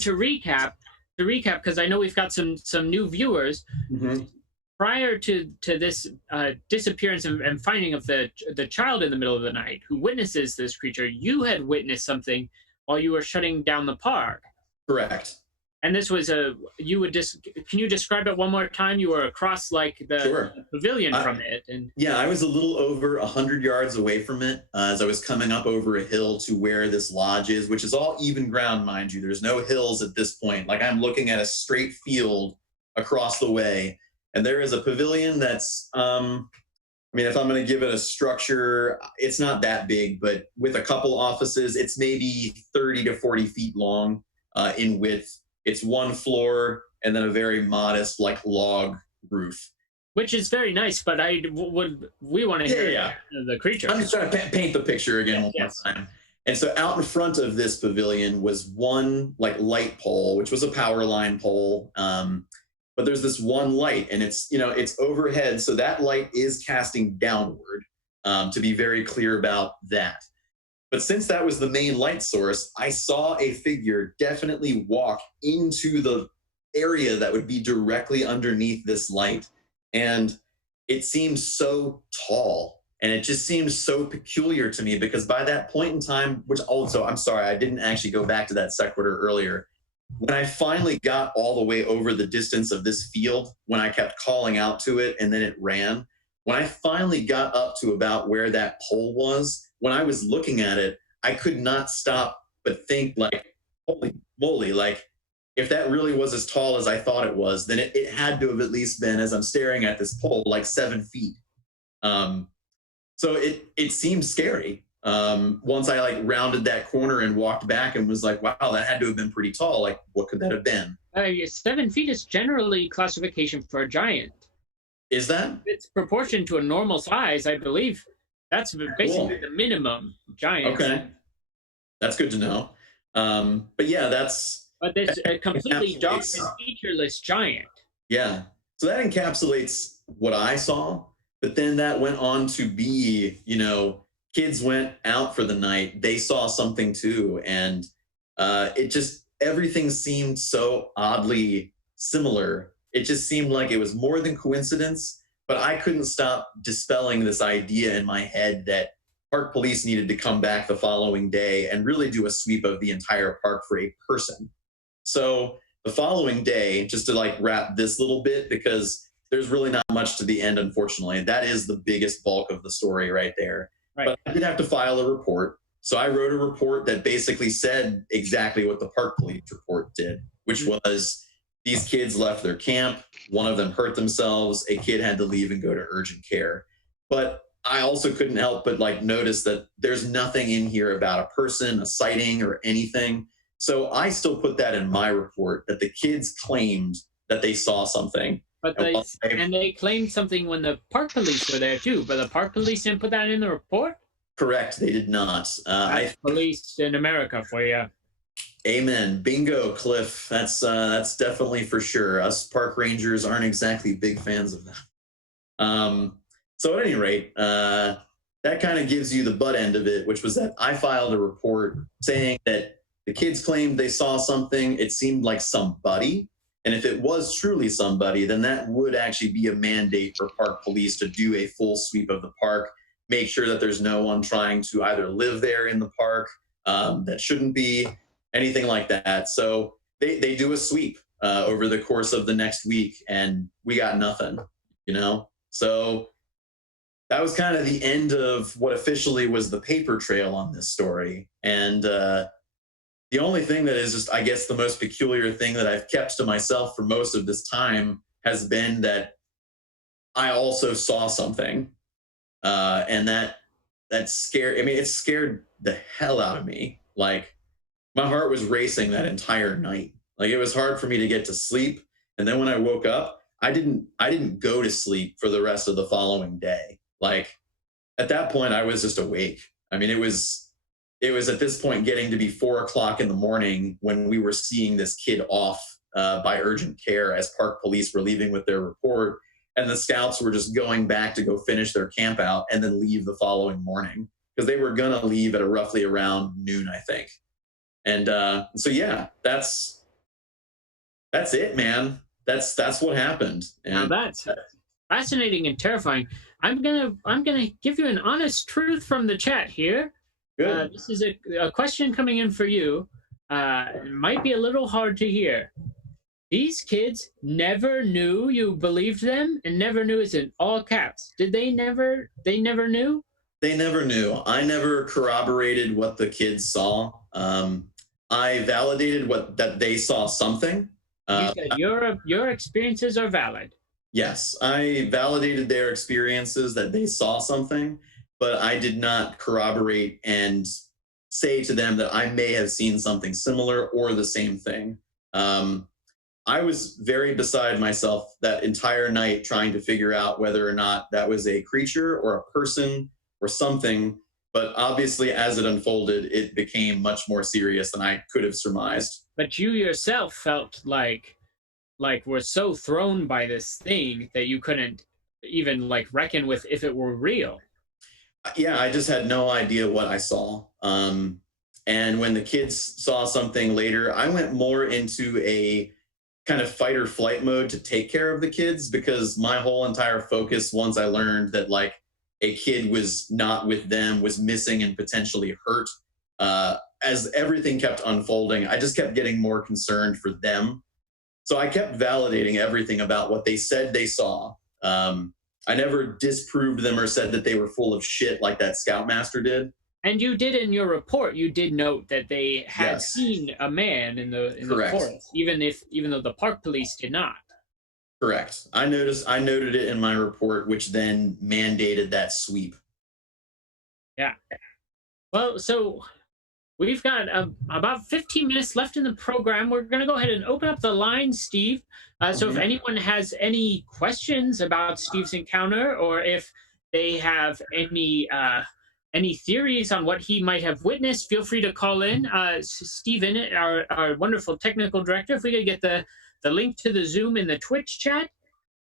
to recap, because I know we've got some new viewers, prior to this disappearance and finding of the child in the middle of the night who witnesses this creature, you had witnessed something while you were shutting down the park. Correct. And this was can you describe it one more time? You were across like the pavilion from it. And yeah, I was a little over 100 yards away from it as I was coming up over a hill to where this lodge is, which is all even ground, mind you. There's no hills at this point. Like, I'm looking at a straight field across the way. And there is a pavilion that's, I mean, if I'm going to give it a structure, it's not that big, but with a couple offices, it's maybe 30 to 40 feet long in width. It's one floor and then a very modest, like, log roof. Which is very nice, but we want to hear the creature. I'm just trying to paint the picture again one more time. And so out in front of this pavilion was one, like, light pole, which was a power line pole. But there's this one light, and it's, you know, it's overhead. So that light is casting downward, to be very clear about that. But since that was the main light source, I saw a figure definitely walk into the area that would be directly underneath this light. And it seemed so tall, and it just seemed so peculiar to me, because by that point in time, which also, I'm sorry, I didn't actually go back to that sequitur earlier. When I finally got all the way over the distance of this field, when I kept calling out to it and then it ran, when I finally got up to about where that pole was, when I was looking at it, I could not stop but think, like, holy moly, like, if that really was as tall as I thought it was, then it had to have at least been, as I'm staring at this pole, like 7 feet. So it seemed scary. Once I, like, rounded that corner and walked back and was like, wow, that had to have been pretty tall. Like, what could that have been? 7 feet is generally classification for a giant. Is that? It's proportion to a normal size, I believe. That's basically the minimum giant. Okay. That's good to know. But yeah, But this a completely dark and featureless giant. Yeah. So that encapsulates what I saw. But then that went on to be, you know, kids went out for the night, they saw something too. And it just, everything seemed so oddly similar. It just seemed like it was more than coincidence, but I couldn't stop dispelling this idea in my head that park police needed to come back the following day and really do a sweep of the entire park for a person. So the following day, just to like wrap this little bit, because there's really not much to the end, unfortunately. That is the biggest bulk of the story right there. Right. But I did have to file a report. So I wrote a report that basically said exactly what the park police report did, which was these kids left their camp. One of them hurt themselves. A kid had to leave and go to urgent care. But I also couldn't help but like notice that there's nothing in here about a person, a sighting, or anything. So I still put that in my report that the kids claimed that they saw something. But they claimed something when the park police were there too. But the park police didn't put that in the report. Correct, they did not. Police in America for you. Amen. Bingo, Cliff. That's definitely for sure. Us park rangers aren't exactly big fans of them. So at any rate, that kind of gives you the butt end of it, which was that I filed a report saying that the kids claimed they saw something. It seemed like somebody. And if it was truly somebody, then that would actually be a mandate for park police to do a full sweep of the park, make sure that there's no one trying to either live there in the park that shouldn't be, anything like that. So they do a sweep over the course of the next week, and we got nothing, you know? So that was kind of the end of what officially was the paper trail on this story. And the only thing that is just, I guess, the most peculiar thing that I've kept to myself for most of this time has been that I also saw something. And that scared, I mean, it scared the hell out of me. Like, my heart was racing that entire night. Like, it was hard for me to get to sleep. And then when I woke up, I didn't go to sleep for the rest of the following day. Like, at that point, I was just awake. I mean, it was at this point getting to be 4 o'clock in the morning when we were seeing this kid off by urgent care as park police were leaving with their report. And the scouts were just going back to go finish their camp out and then leave the following morning because they were going to leave at roughly around noon, I think. And so, yeah, that's it, man. That's what happened. And now that's fascinating and terrifying. I'm gonna give you an honest truth from the chat here. Good. This is a question coming in for you. It might be a little hard to hear. These kids never knew you believed them, and never knew is in all caps. Did they never? They never knew. They never knew. I never corroborated what the kids saw. I validated that they saw something. You said your experiences are valid. Yes, I validated their experiences that they saw something, but I did not corroborate and say to them that I may have seen something similar or the same thing. I was very beside myself that entire night trying to figure out whether or not that was a creature or a person or something. But obviously, as it unfolded, it became much more serious than I could have surmised. But you yourself felt like were so thrown by this thing that you couldn't even like reckon with if it were real. Yeah, I just had no idea what I saw. And when the kids saw something later, I went more into a kind of fight or flight mode to take care of the kids, because my whole entire focus, once I learned that like a kid was not with them, was missing and potentially hurt, as everything kept unfolding, I just kept getting more concerned for them. So I kept validating everything about what they said they saw. I never disproved them or said that they were full of shit like that scoutmaster did. And you did in your report, you did note that they had seen a man in the forest, even though the park police did not. Correct. I noted it in my report, which then mandated that sweep. Yeah. Well, so we've got about 15 minutes left in the program. We're going to go ahead and open up the line, Steve. So if anyone has any questions about Steve's encounter, or if they have any theories on what he might have witnessed, feel free to call in. Steven, our wonderful technical director, if we could get the link to the Zoom in the Twitch chat.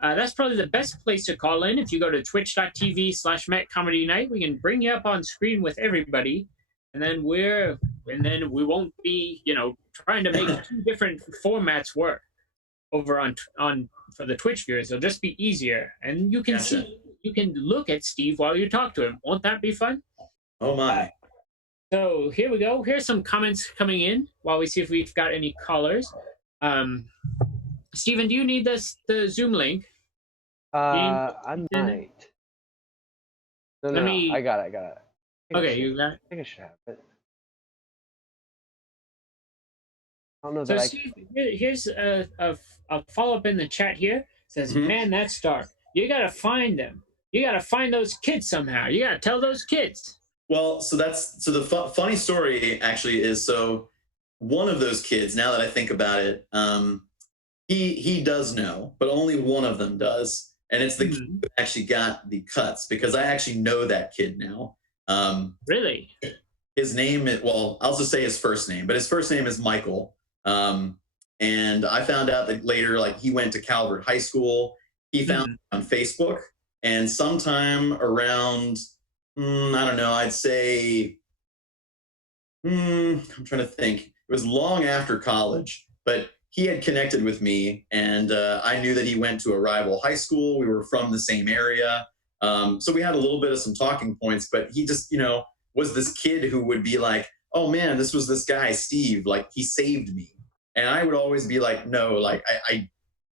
that's probably the best place to call in. If you go to twitch.tv/MetComedyNight, we can bring you up on screen with everybody, and then we won't be, trying to make two different formats work over on for the Twitch viewers. It'll just be easier, and you can Gotcha. you can look at Steve while you talk to him. Won't that be fun? Oh my. So here we go. Here's some comments coming in while we see if we've got any callers. Steven, do you need the Zoom link? I might. No, I got it. Okay, you got it? I think I should have it. I don't know So that Steve, here's a follow-up in the chat here. It says, man, that's dark. You got to find them. You got to find those kids somehow. You got to tell those kids. Well, so the funny story actually is, so one of those kids, now that I think about it, he does know, but only one of them does. And it's the kid who actually got the cuts, because I actually know that kid now. Really? His name, well, I'll just say his first name, but his first name is Michael. And I found out that later, like, he went to Calvert High School. He found me on Facebook, and sometime around, I don't know, I'd say, I'm trying to think. It was long after college, but he had connected with me, and I knew that he went to a rival high school. We were from the same area. So we had a little bit of some talking points, but he just, was this kid who would be like, oh man, this was this guy, Steve, like, he saved me. And I would always be like, no, like,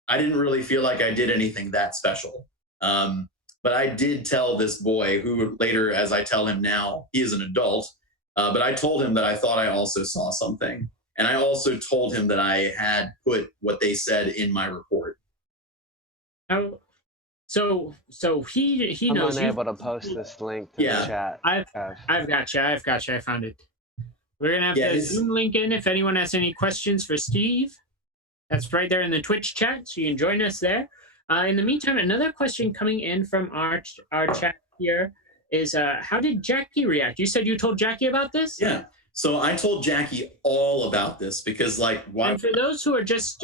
I didn't really feel like I did anything that special. But I did tell this boy, who later, as I tell him now, he is an adult, but I told him that I thought I also saw something. And I also told him that I had put what they said in my report. Oh, so he I'm knows. I'm unable to post this link to the chat. I've got you. I found it. We're gonna have the Zoom link in if anyone has any questions for Steve. That's right there in the Twitch chat, so you can join us there. In the meantime, another question coming in from our chat here is, how did Jackie react? You said you told Jackie about this? Yeah. So I told Jackie all about this, because, like, why? And for those who are just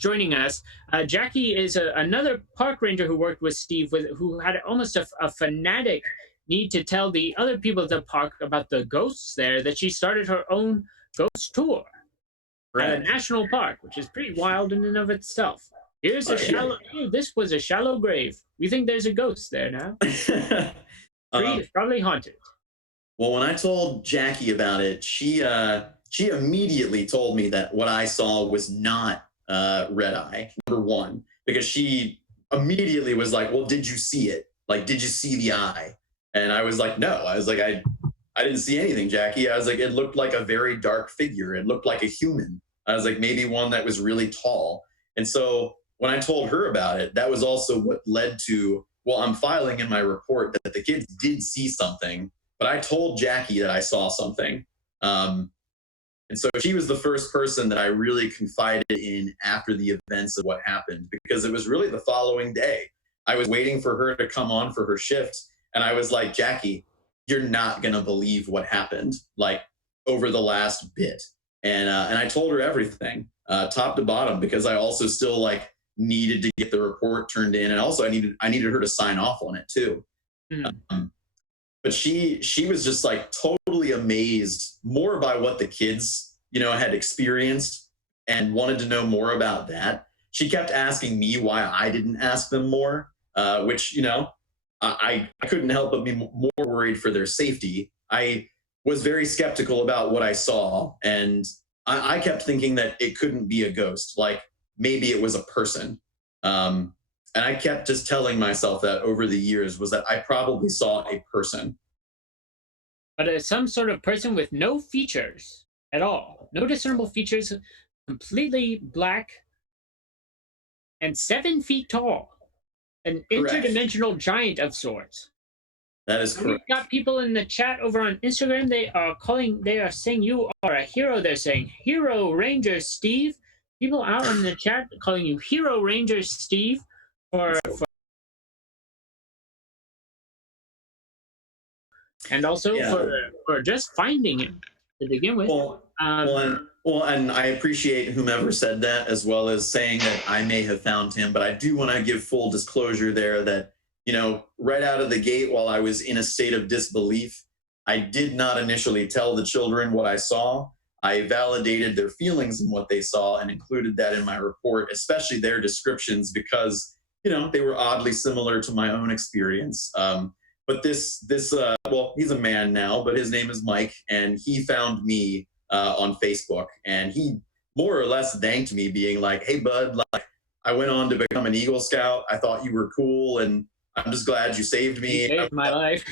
joining us, Jackie is another park ranger who worked with Steve, who had almost a fanatic need to tell the other people at the park about the ghosts there, that she started her own ghost tour at a national park, which is pretty wild in and of itself. Here's a shallow. This was a shallow grave. We think there's a ghost there now. It's probably haunted. Well, when I told Jackie about it, she immediately told me that what I saw was not red eye, number one, because she immediately was like, well, did you see it? Like, did you see the eye? And I was like, no. I was like, I didn't see anything, Jackie. I was like, it looked like a very dark figure. It looked like a human. I was like, maybe one that was really tall. And so when I told her about it, that was also what led to, well, I'm filing in my report that the kids did see something, but I told Jackie that I saw something. And so she was the first person that I really confided in after the events of what happened, because it was really the following day. I was waiting for her to come on for her shift, and I was like, Jackie, you're not going to believe what happened, like, over the last bit. And I told her everything, top to bottom, because I also still, like, needed to get the report turned in, and also I needed her to sign off on it too. But she was just, like, totally amazed more by what the kids, had experienced, and wanted to know more about that. She kept asking me why I didn't ask them more, which, I couldn't help but be more worried for their safety. I was very skeptical about what I saw, and I kept thinking that it couldn't be a ghost. Like, maybe it was a person. And I kept just telling myself that over the years, was that I probably saw a person. But it's some sort of person with no features at all. No discernible features, completely black, and 7 feet tall. An interdimensional giant of sorts. That is correct. We've got people in the chat over on Instagram. They are saying you are a hero. They're saying Hero Ranger Steve. People out in the chat calling you Hero Ranger Steve and also for just finding him. to begin with. And I appreciate whomever said that, as well as saying that I may have found him. But I do want to give full disclosure there that, right out of the gate, while I was in a state of disbelief, I did not initially tell the children what I saw. I validated their feelings and what they saw and included that in my report, especially their descriptions, because, they were oddly similar to my own experience. But this, he's a man now, but his name is Mike, and he found me on Facebook, and he more or less thanked me, being like, "Hey, bud, like, I went on to become an Eagle Scout. I thought you were cool, and I'm just glad you saved me." You saved my life.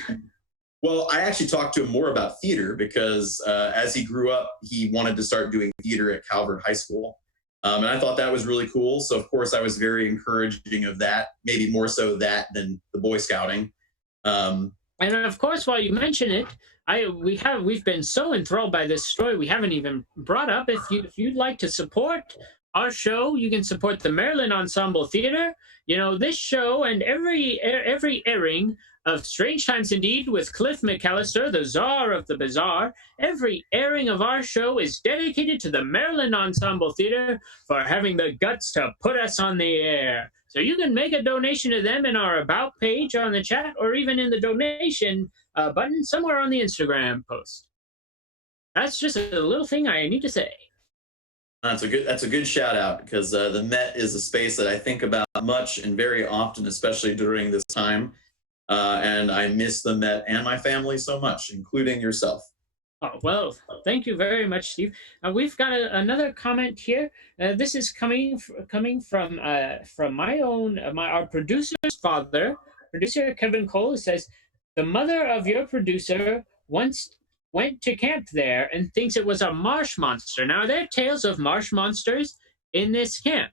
Well, I actually talked to him more about theater because as he grew up, he wanted to start doing theater at Calvert High School. And I thought that was really cool. So, of course, I was very encouraging of that, maybe more so that than the Boy Scouting. And of course, while you mention it, we've been so enthralled by this story, we haven't even brought up, if you'd like to support our show, you can support the Maryland Ensemble Theater. This show and every airing of Strange Times Indeed with Cliff McCallister, the czar of the bizarre, every airing of our show is dedicated to the Maryland Ensemble Theater for having the guts to put us on the air. So you can make a donation to them in our About page on the chat, or even in the donation button somewhere on the Instagram post. That's just a little thing I need to say. That's a good shout out, because the Met is a space that I think about much and very often, especially during this time. And I miss the Met and my family so much, including yourself. Oh, well, thank you very much, Steve. We've got another comment here. This is coming from our producer's father, producer Kevin Cole, who says, "The mother of your producer once went to camp there and thinks it was a marsh monster." Now, are there tales of marsh monsters in this camp?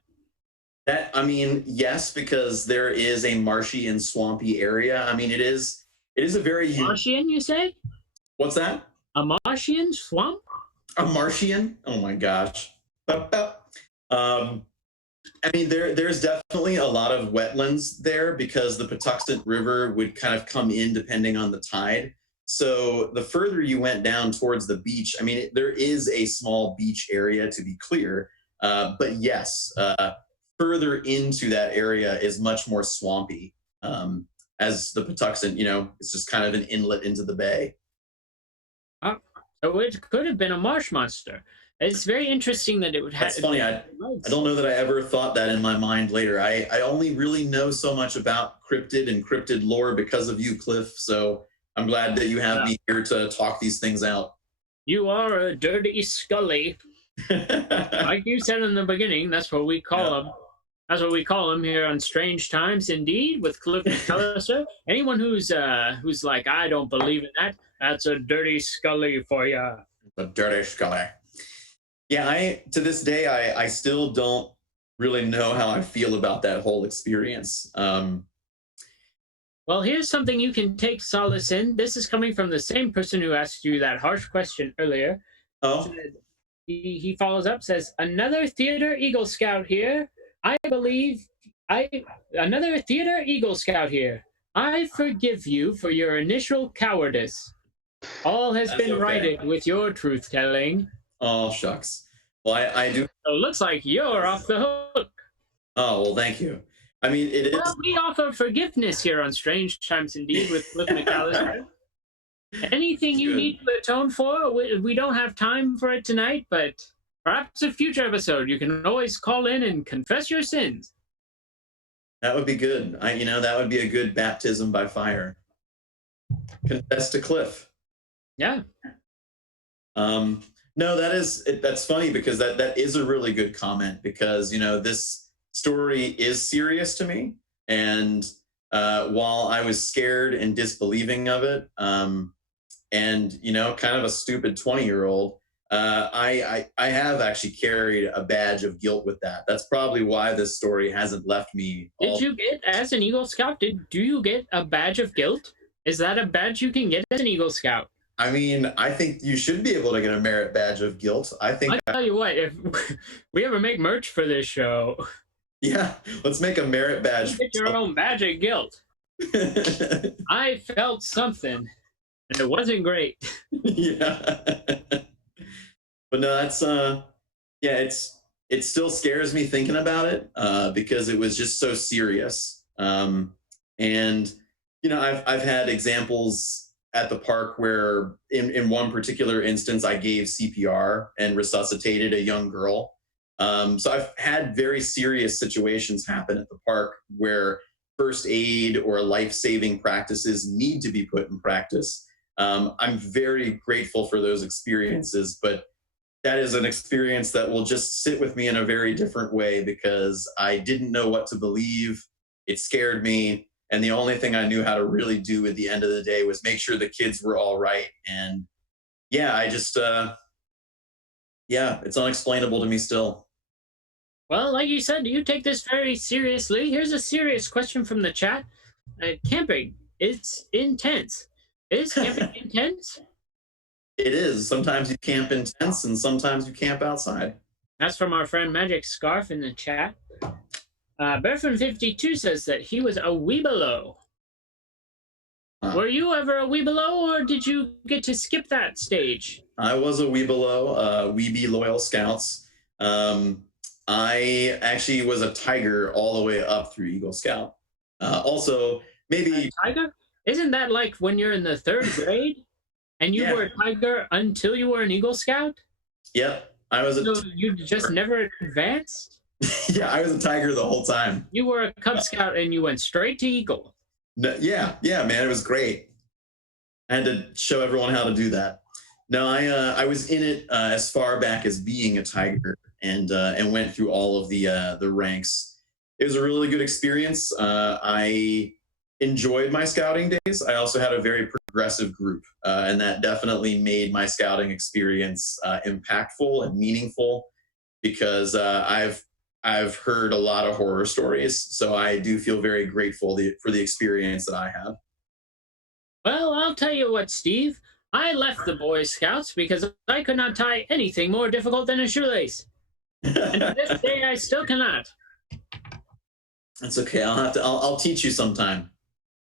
Yes, because there is a marshy and swampy area. It is a very Martian, you say? What's that? A Martian swamp? A Martian? Oh my gosh. There's definitely a lot of wetlands there, because the Patuxent River would kind of come in depending on the tide. So the further you went down towards the beach, there is a small beach area, to be clear. But yes, further into that area is much more swampy, as the Patuxent, it's just kind of an inlet into the bay. So it could have been a marsh monster. It's very interesting that it would have. That's funny. I don't know that I ever thought that in my mind later. I only really know so much about cryptid and cryptid lore because of you, Cliff. So I'm glad that you have me here to talk these things out. You are a dirty Scully. Like you said in the beginning, that's what we call him. That's what we call him here on Strange Times Indeed with Cliff McCallister. Anyone who's like, "I don't believe in that," that's a dirty Scully for you. A dirty Scully. Yeah, to this day, I still don't really know how I feel about that whole experience. Well, here's something you can take solace in. This is coming from the same person who asked you that harsh question earlier. Oh. He follows up, says, "Another theater Eagle Scout here. Another theater Eagle Scout here. I forgive you for your initial cowardice. All has been righted with your truth-telling." Oh, shucks. Well, I do. So it looks like you're off the hook. Oh, well, thank you. It is. Well, we offer forgiveness here on Strange Times Indeed with Cliff McCallister. Anything you need to atone for, we don't have time for it tonight, but perhaps a future episode, you can always call in and confess your sins. That would be good. That would be a good baptism by fire. Confess to Cliff. Yeah. No, that's funny, because that is a really good comment, because, this story is serious to me. And while I was scared and disbelieving of it, and, kind of a stupid 20-year-old, I have actually carried a badge of guilt with that. That's probably why this story hasn't left me. Did you get, as an Eagle Scout, do you get a badge of guilt? Is that a badge you can get as an Eagle Scout? I think you should be able to get a merit badge of guilt. I tell you what, if we ever make merch for this show. Yeah, let's make a merit badge. Get your own badge of guilt. I felt something, and it wasn't great. Yeah. But no, that's yeah, it still scares me thinking about it because it was just so serious. And you know, I've had examples at the park where in one particular instance I gave CPR and resuscitated a young girl. So I've had very serious situations happen at the park where first aid or life-saving practices need to be put in practice. I'm very grateful for those experiences, but that is an experience that will just sit with me in a very different way because I didn't know what to believe. It scared me. And the only thing I knew how to really do at the end of the day was make sure the kids were all right. And yeah, I just, yeah, it's unexplainable to me still. Well, like you said, you take this very seriously. Here's a serious question from the chat. Camping, it's intense. Is camping intense? It is. Sometimes you camp in tents and sometimes you camp outside. That's from our friend Magic Scarf in the chat. Berfin52 says that he was a Weebelo. Were you ever a Weebelo, or did you get to skip that stage? I was a Weebelo, Weebie Loyal Scouts. I actually was a Tiger all the way up through Eagle Scout. Also, maybe... A Tiger? Isn't that like when you're in the 3rd grade? And you were a Tiger until you were an Eagle Scout? Yep. I was so you just never advanced? Yeah, I was a Tiger the whole time. You were a Cub Scout and you went straight to Eagle. No, yeah, man, it was great. I had to show everyone how to do that. No, I was in it as far back as being a Tiger and went through all of the ranks. It was a really good experience. I enjoyed my scouting days. I also had a very progressive group, and that definitely made my scouting experience impactful and meaningful because I've heard a lot of horror stories, so I do feel very grateful for the experience that I have. Well, I'll tell you what, Steve. I left the Boy Scouts because I could not tie anything more difficult than a shoelace. And to this day, I still cannot. That's okay. I'll teach you sometime.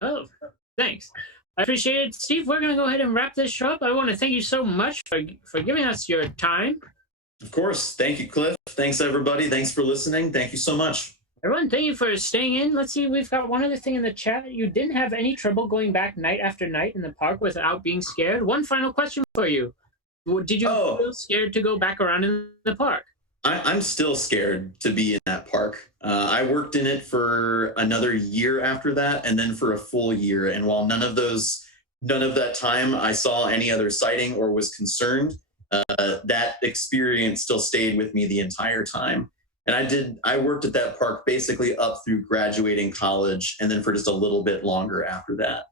Oh, thanks. I appreciate it, Steve. We're going to go ahead and wrap this show up. I want to thank you so much for giving us your time. Of course. Thank you, Cliff. Thanks, everybody. Thanks for listening. Thank you so much. Everyone, thank you for staying in. Let's see, we've got one other thing in the chat. You didn't have any trouble going back night after night in the park without being scared. One final question for you. Did you feel scared to go back around in the park? I'm still scared to be in that park. I worked in it for another year after that, and then for a full year. And while none of that time I saw any other sighting or was concerned, that experience still stayed with me the entire time. And I worked at that park basically up through graduating college, and then for just a little bit longer after that.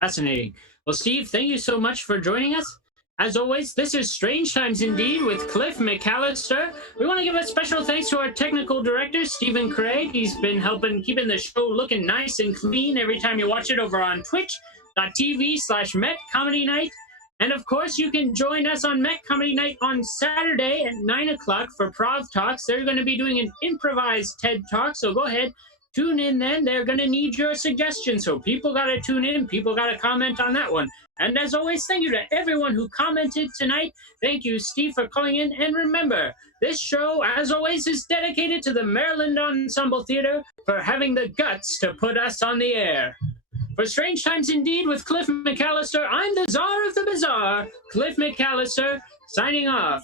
Fascinating. Well, Steve, thank you so much for joining us. As always, this is Strange Times Indeed with Cliff McCallister. We want to give a special thanks to our technical director, Stephen Craig. He's been helping keeping the show looking nice and clean every time you watch it over on twitch.tv/Met Comedy Night. And of course, you can join us on Met Comedy Night on Saturday at 9 o'clock for Prov Talks. They're going to be doing an improvised TED Talk, so go ahead. Tune in then. They're going to need your suggestions. So people got to tune in. People got to comment on that one. And as always, thank you to everyone who commented tonight. Thank you, Steve, for calling in. And remember, this show, as always, is dedicated to the Maryland Ensemble Theater for having the guts to put us on the air. For Strange Times Indeed with Cliff McCallister, I'm the Czar of the Bazaar, Cliff McCallister, signing off.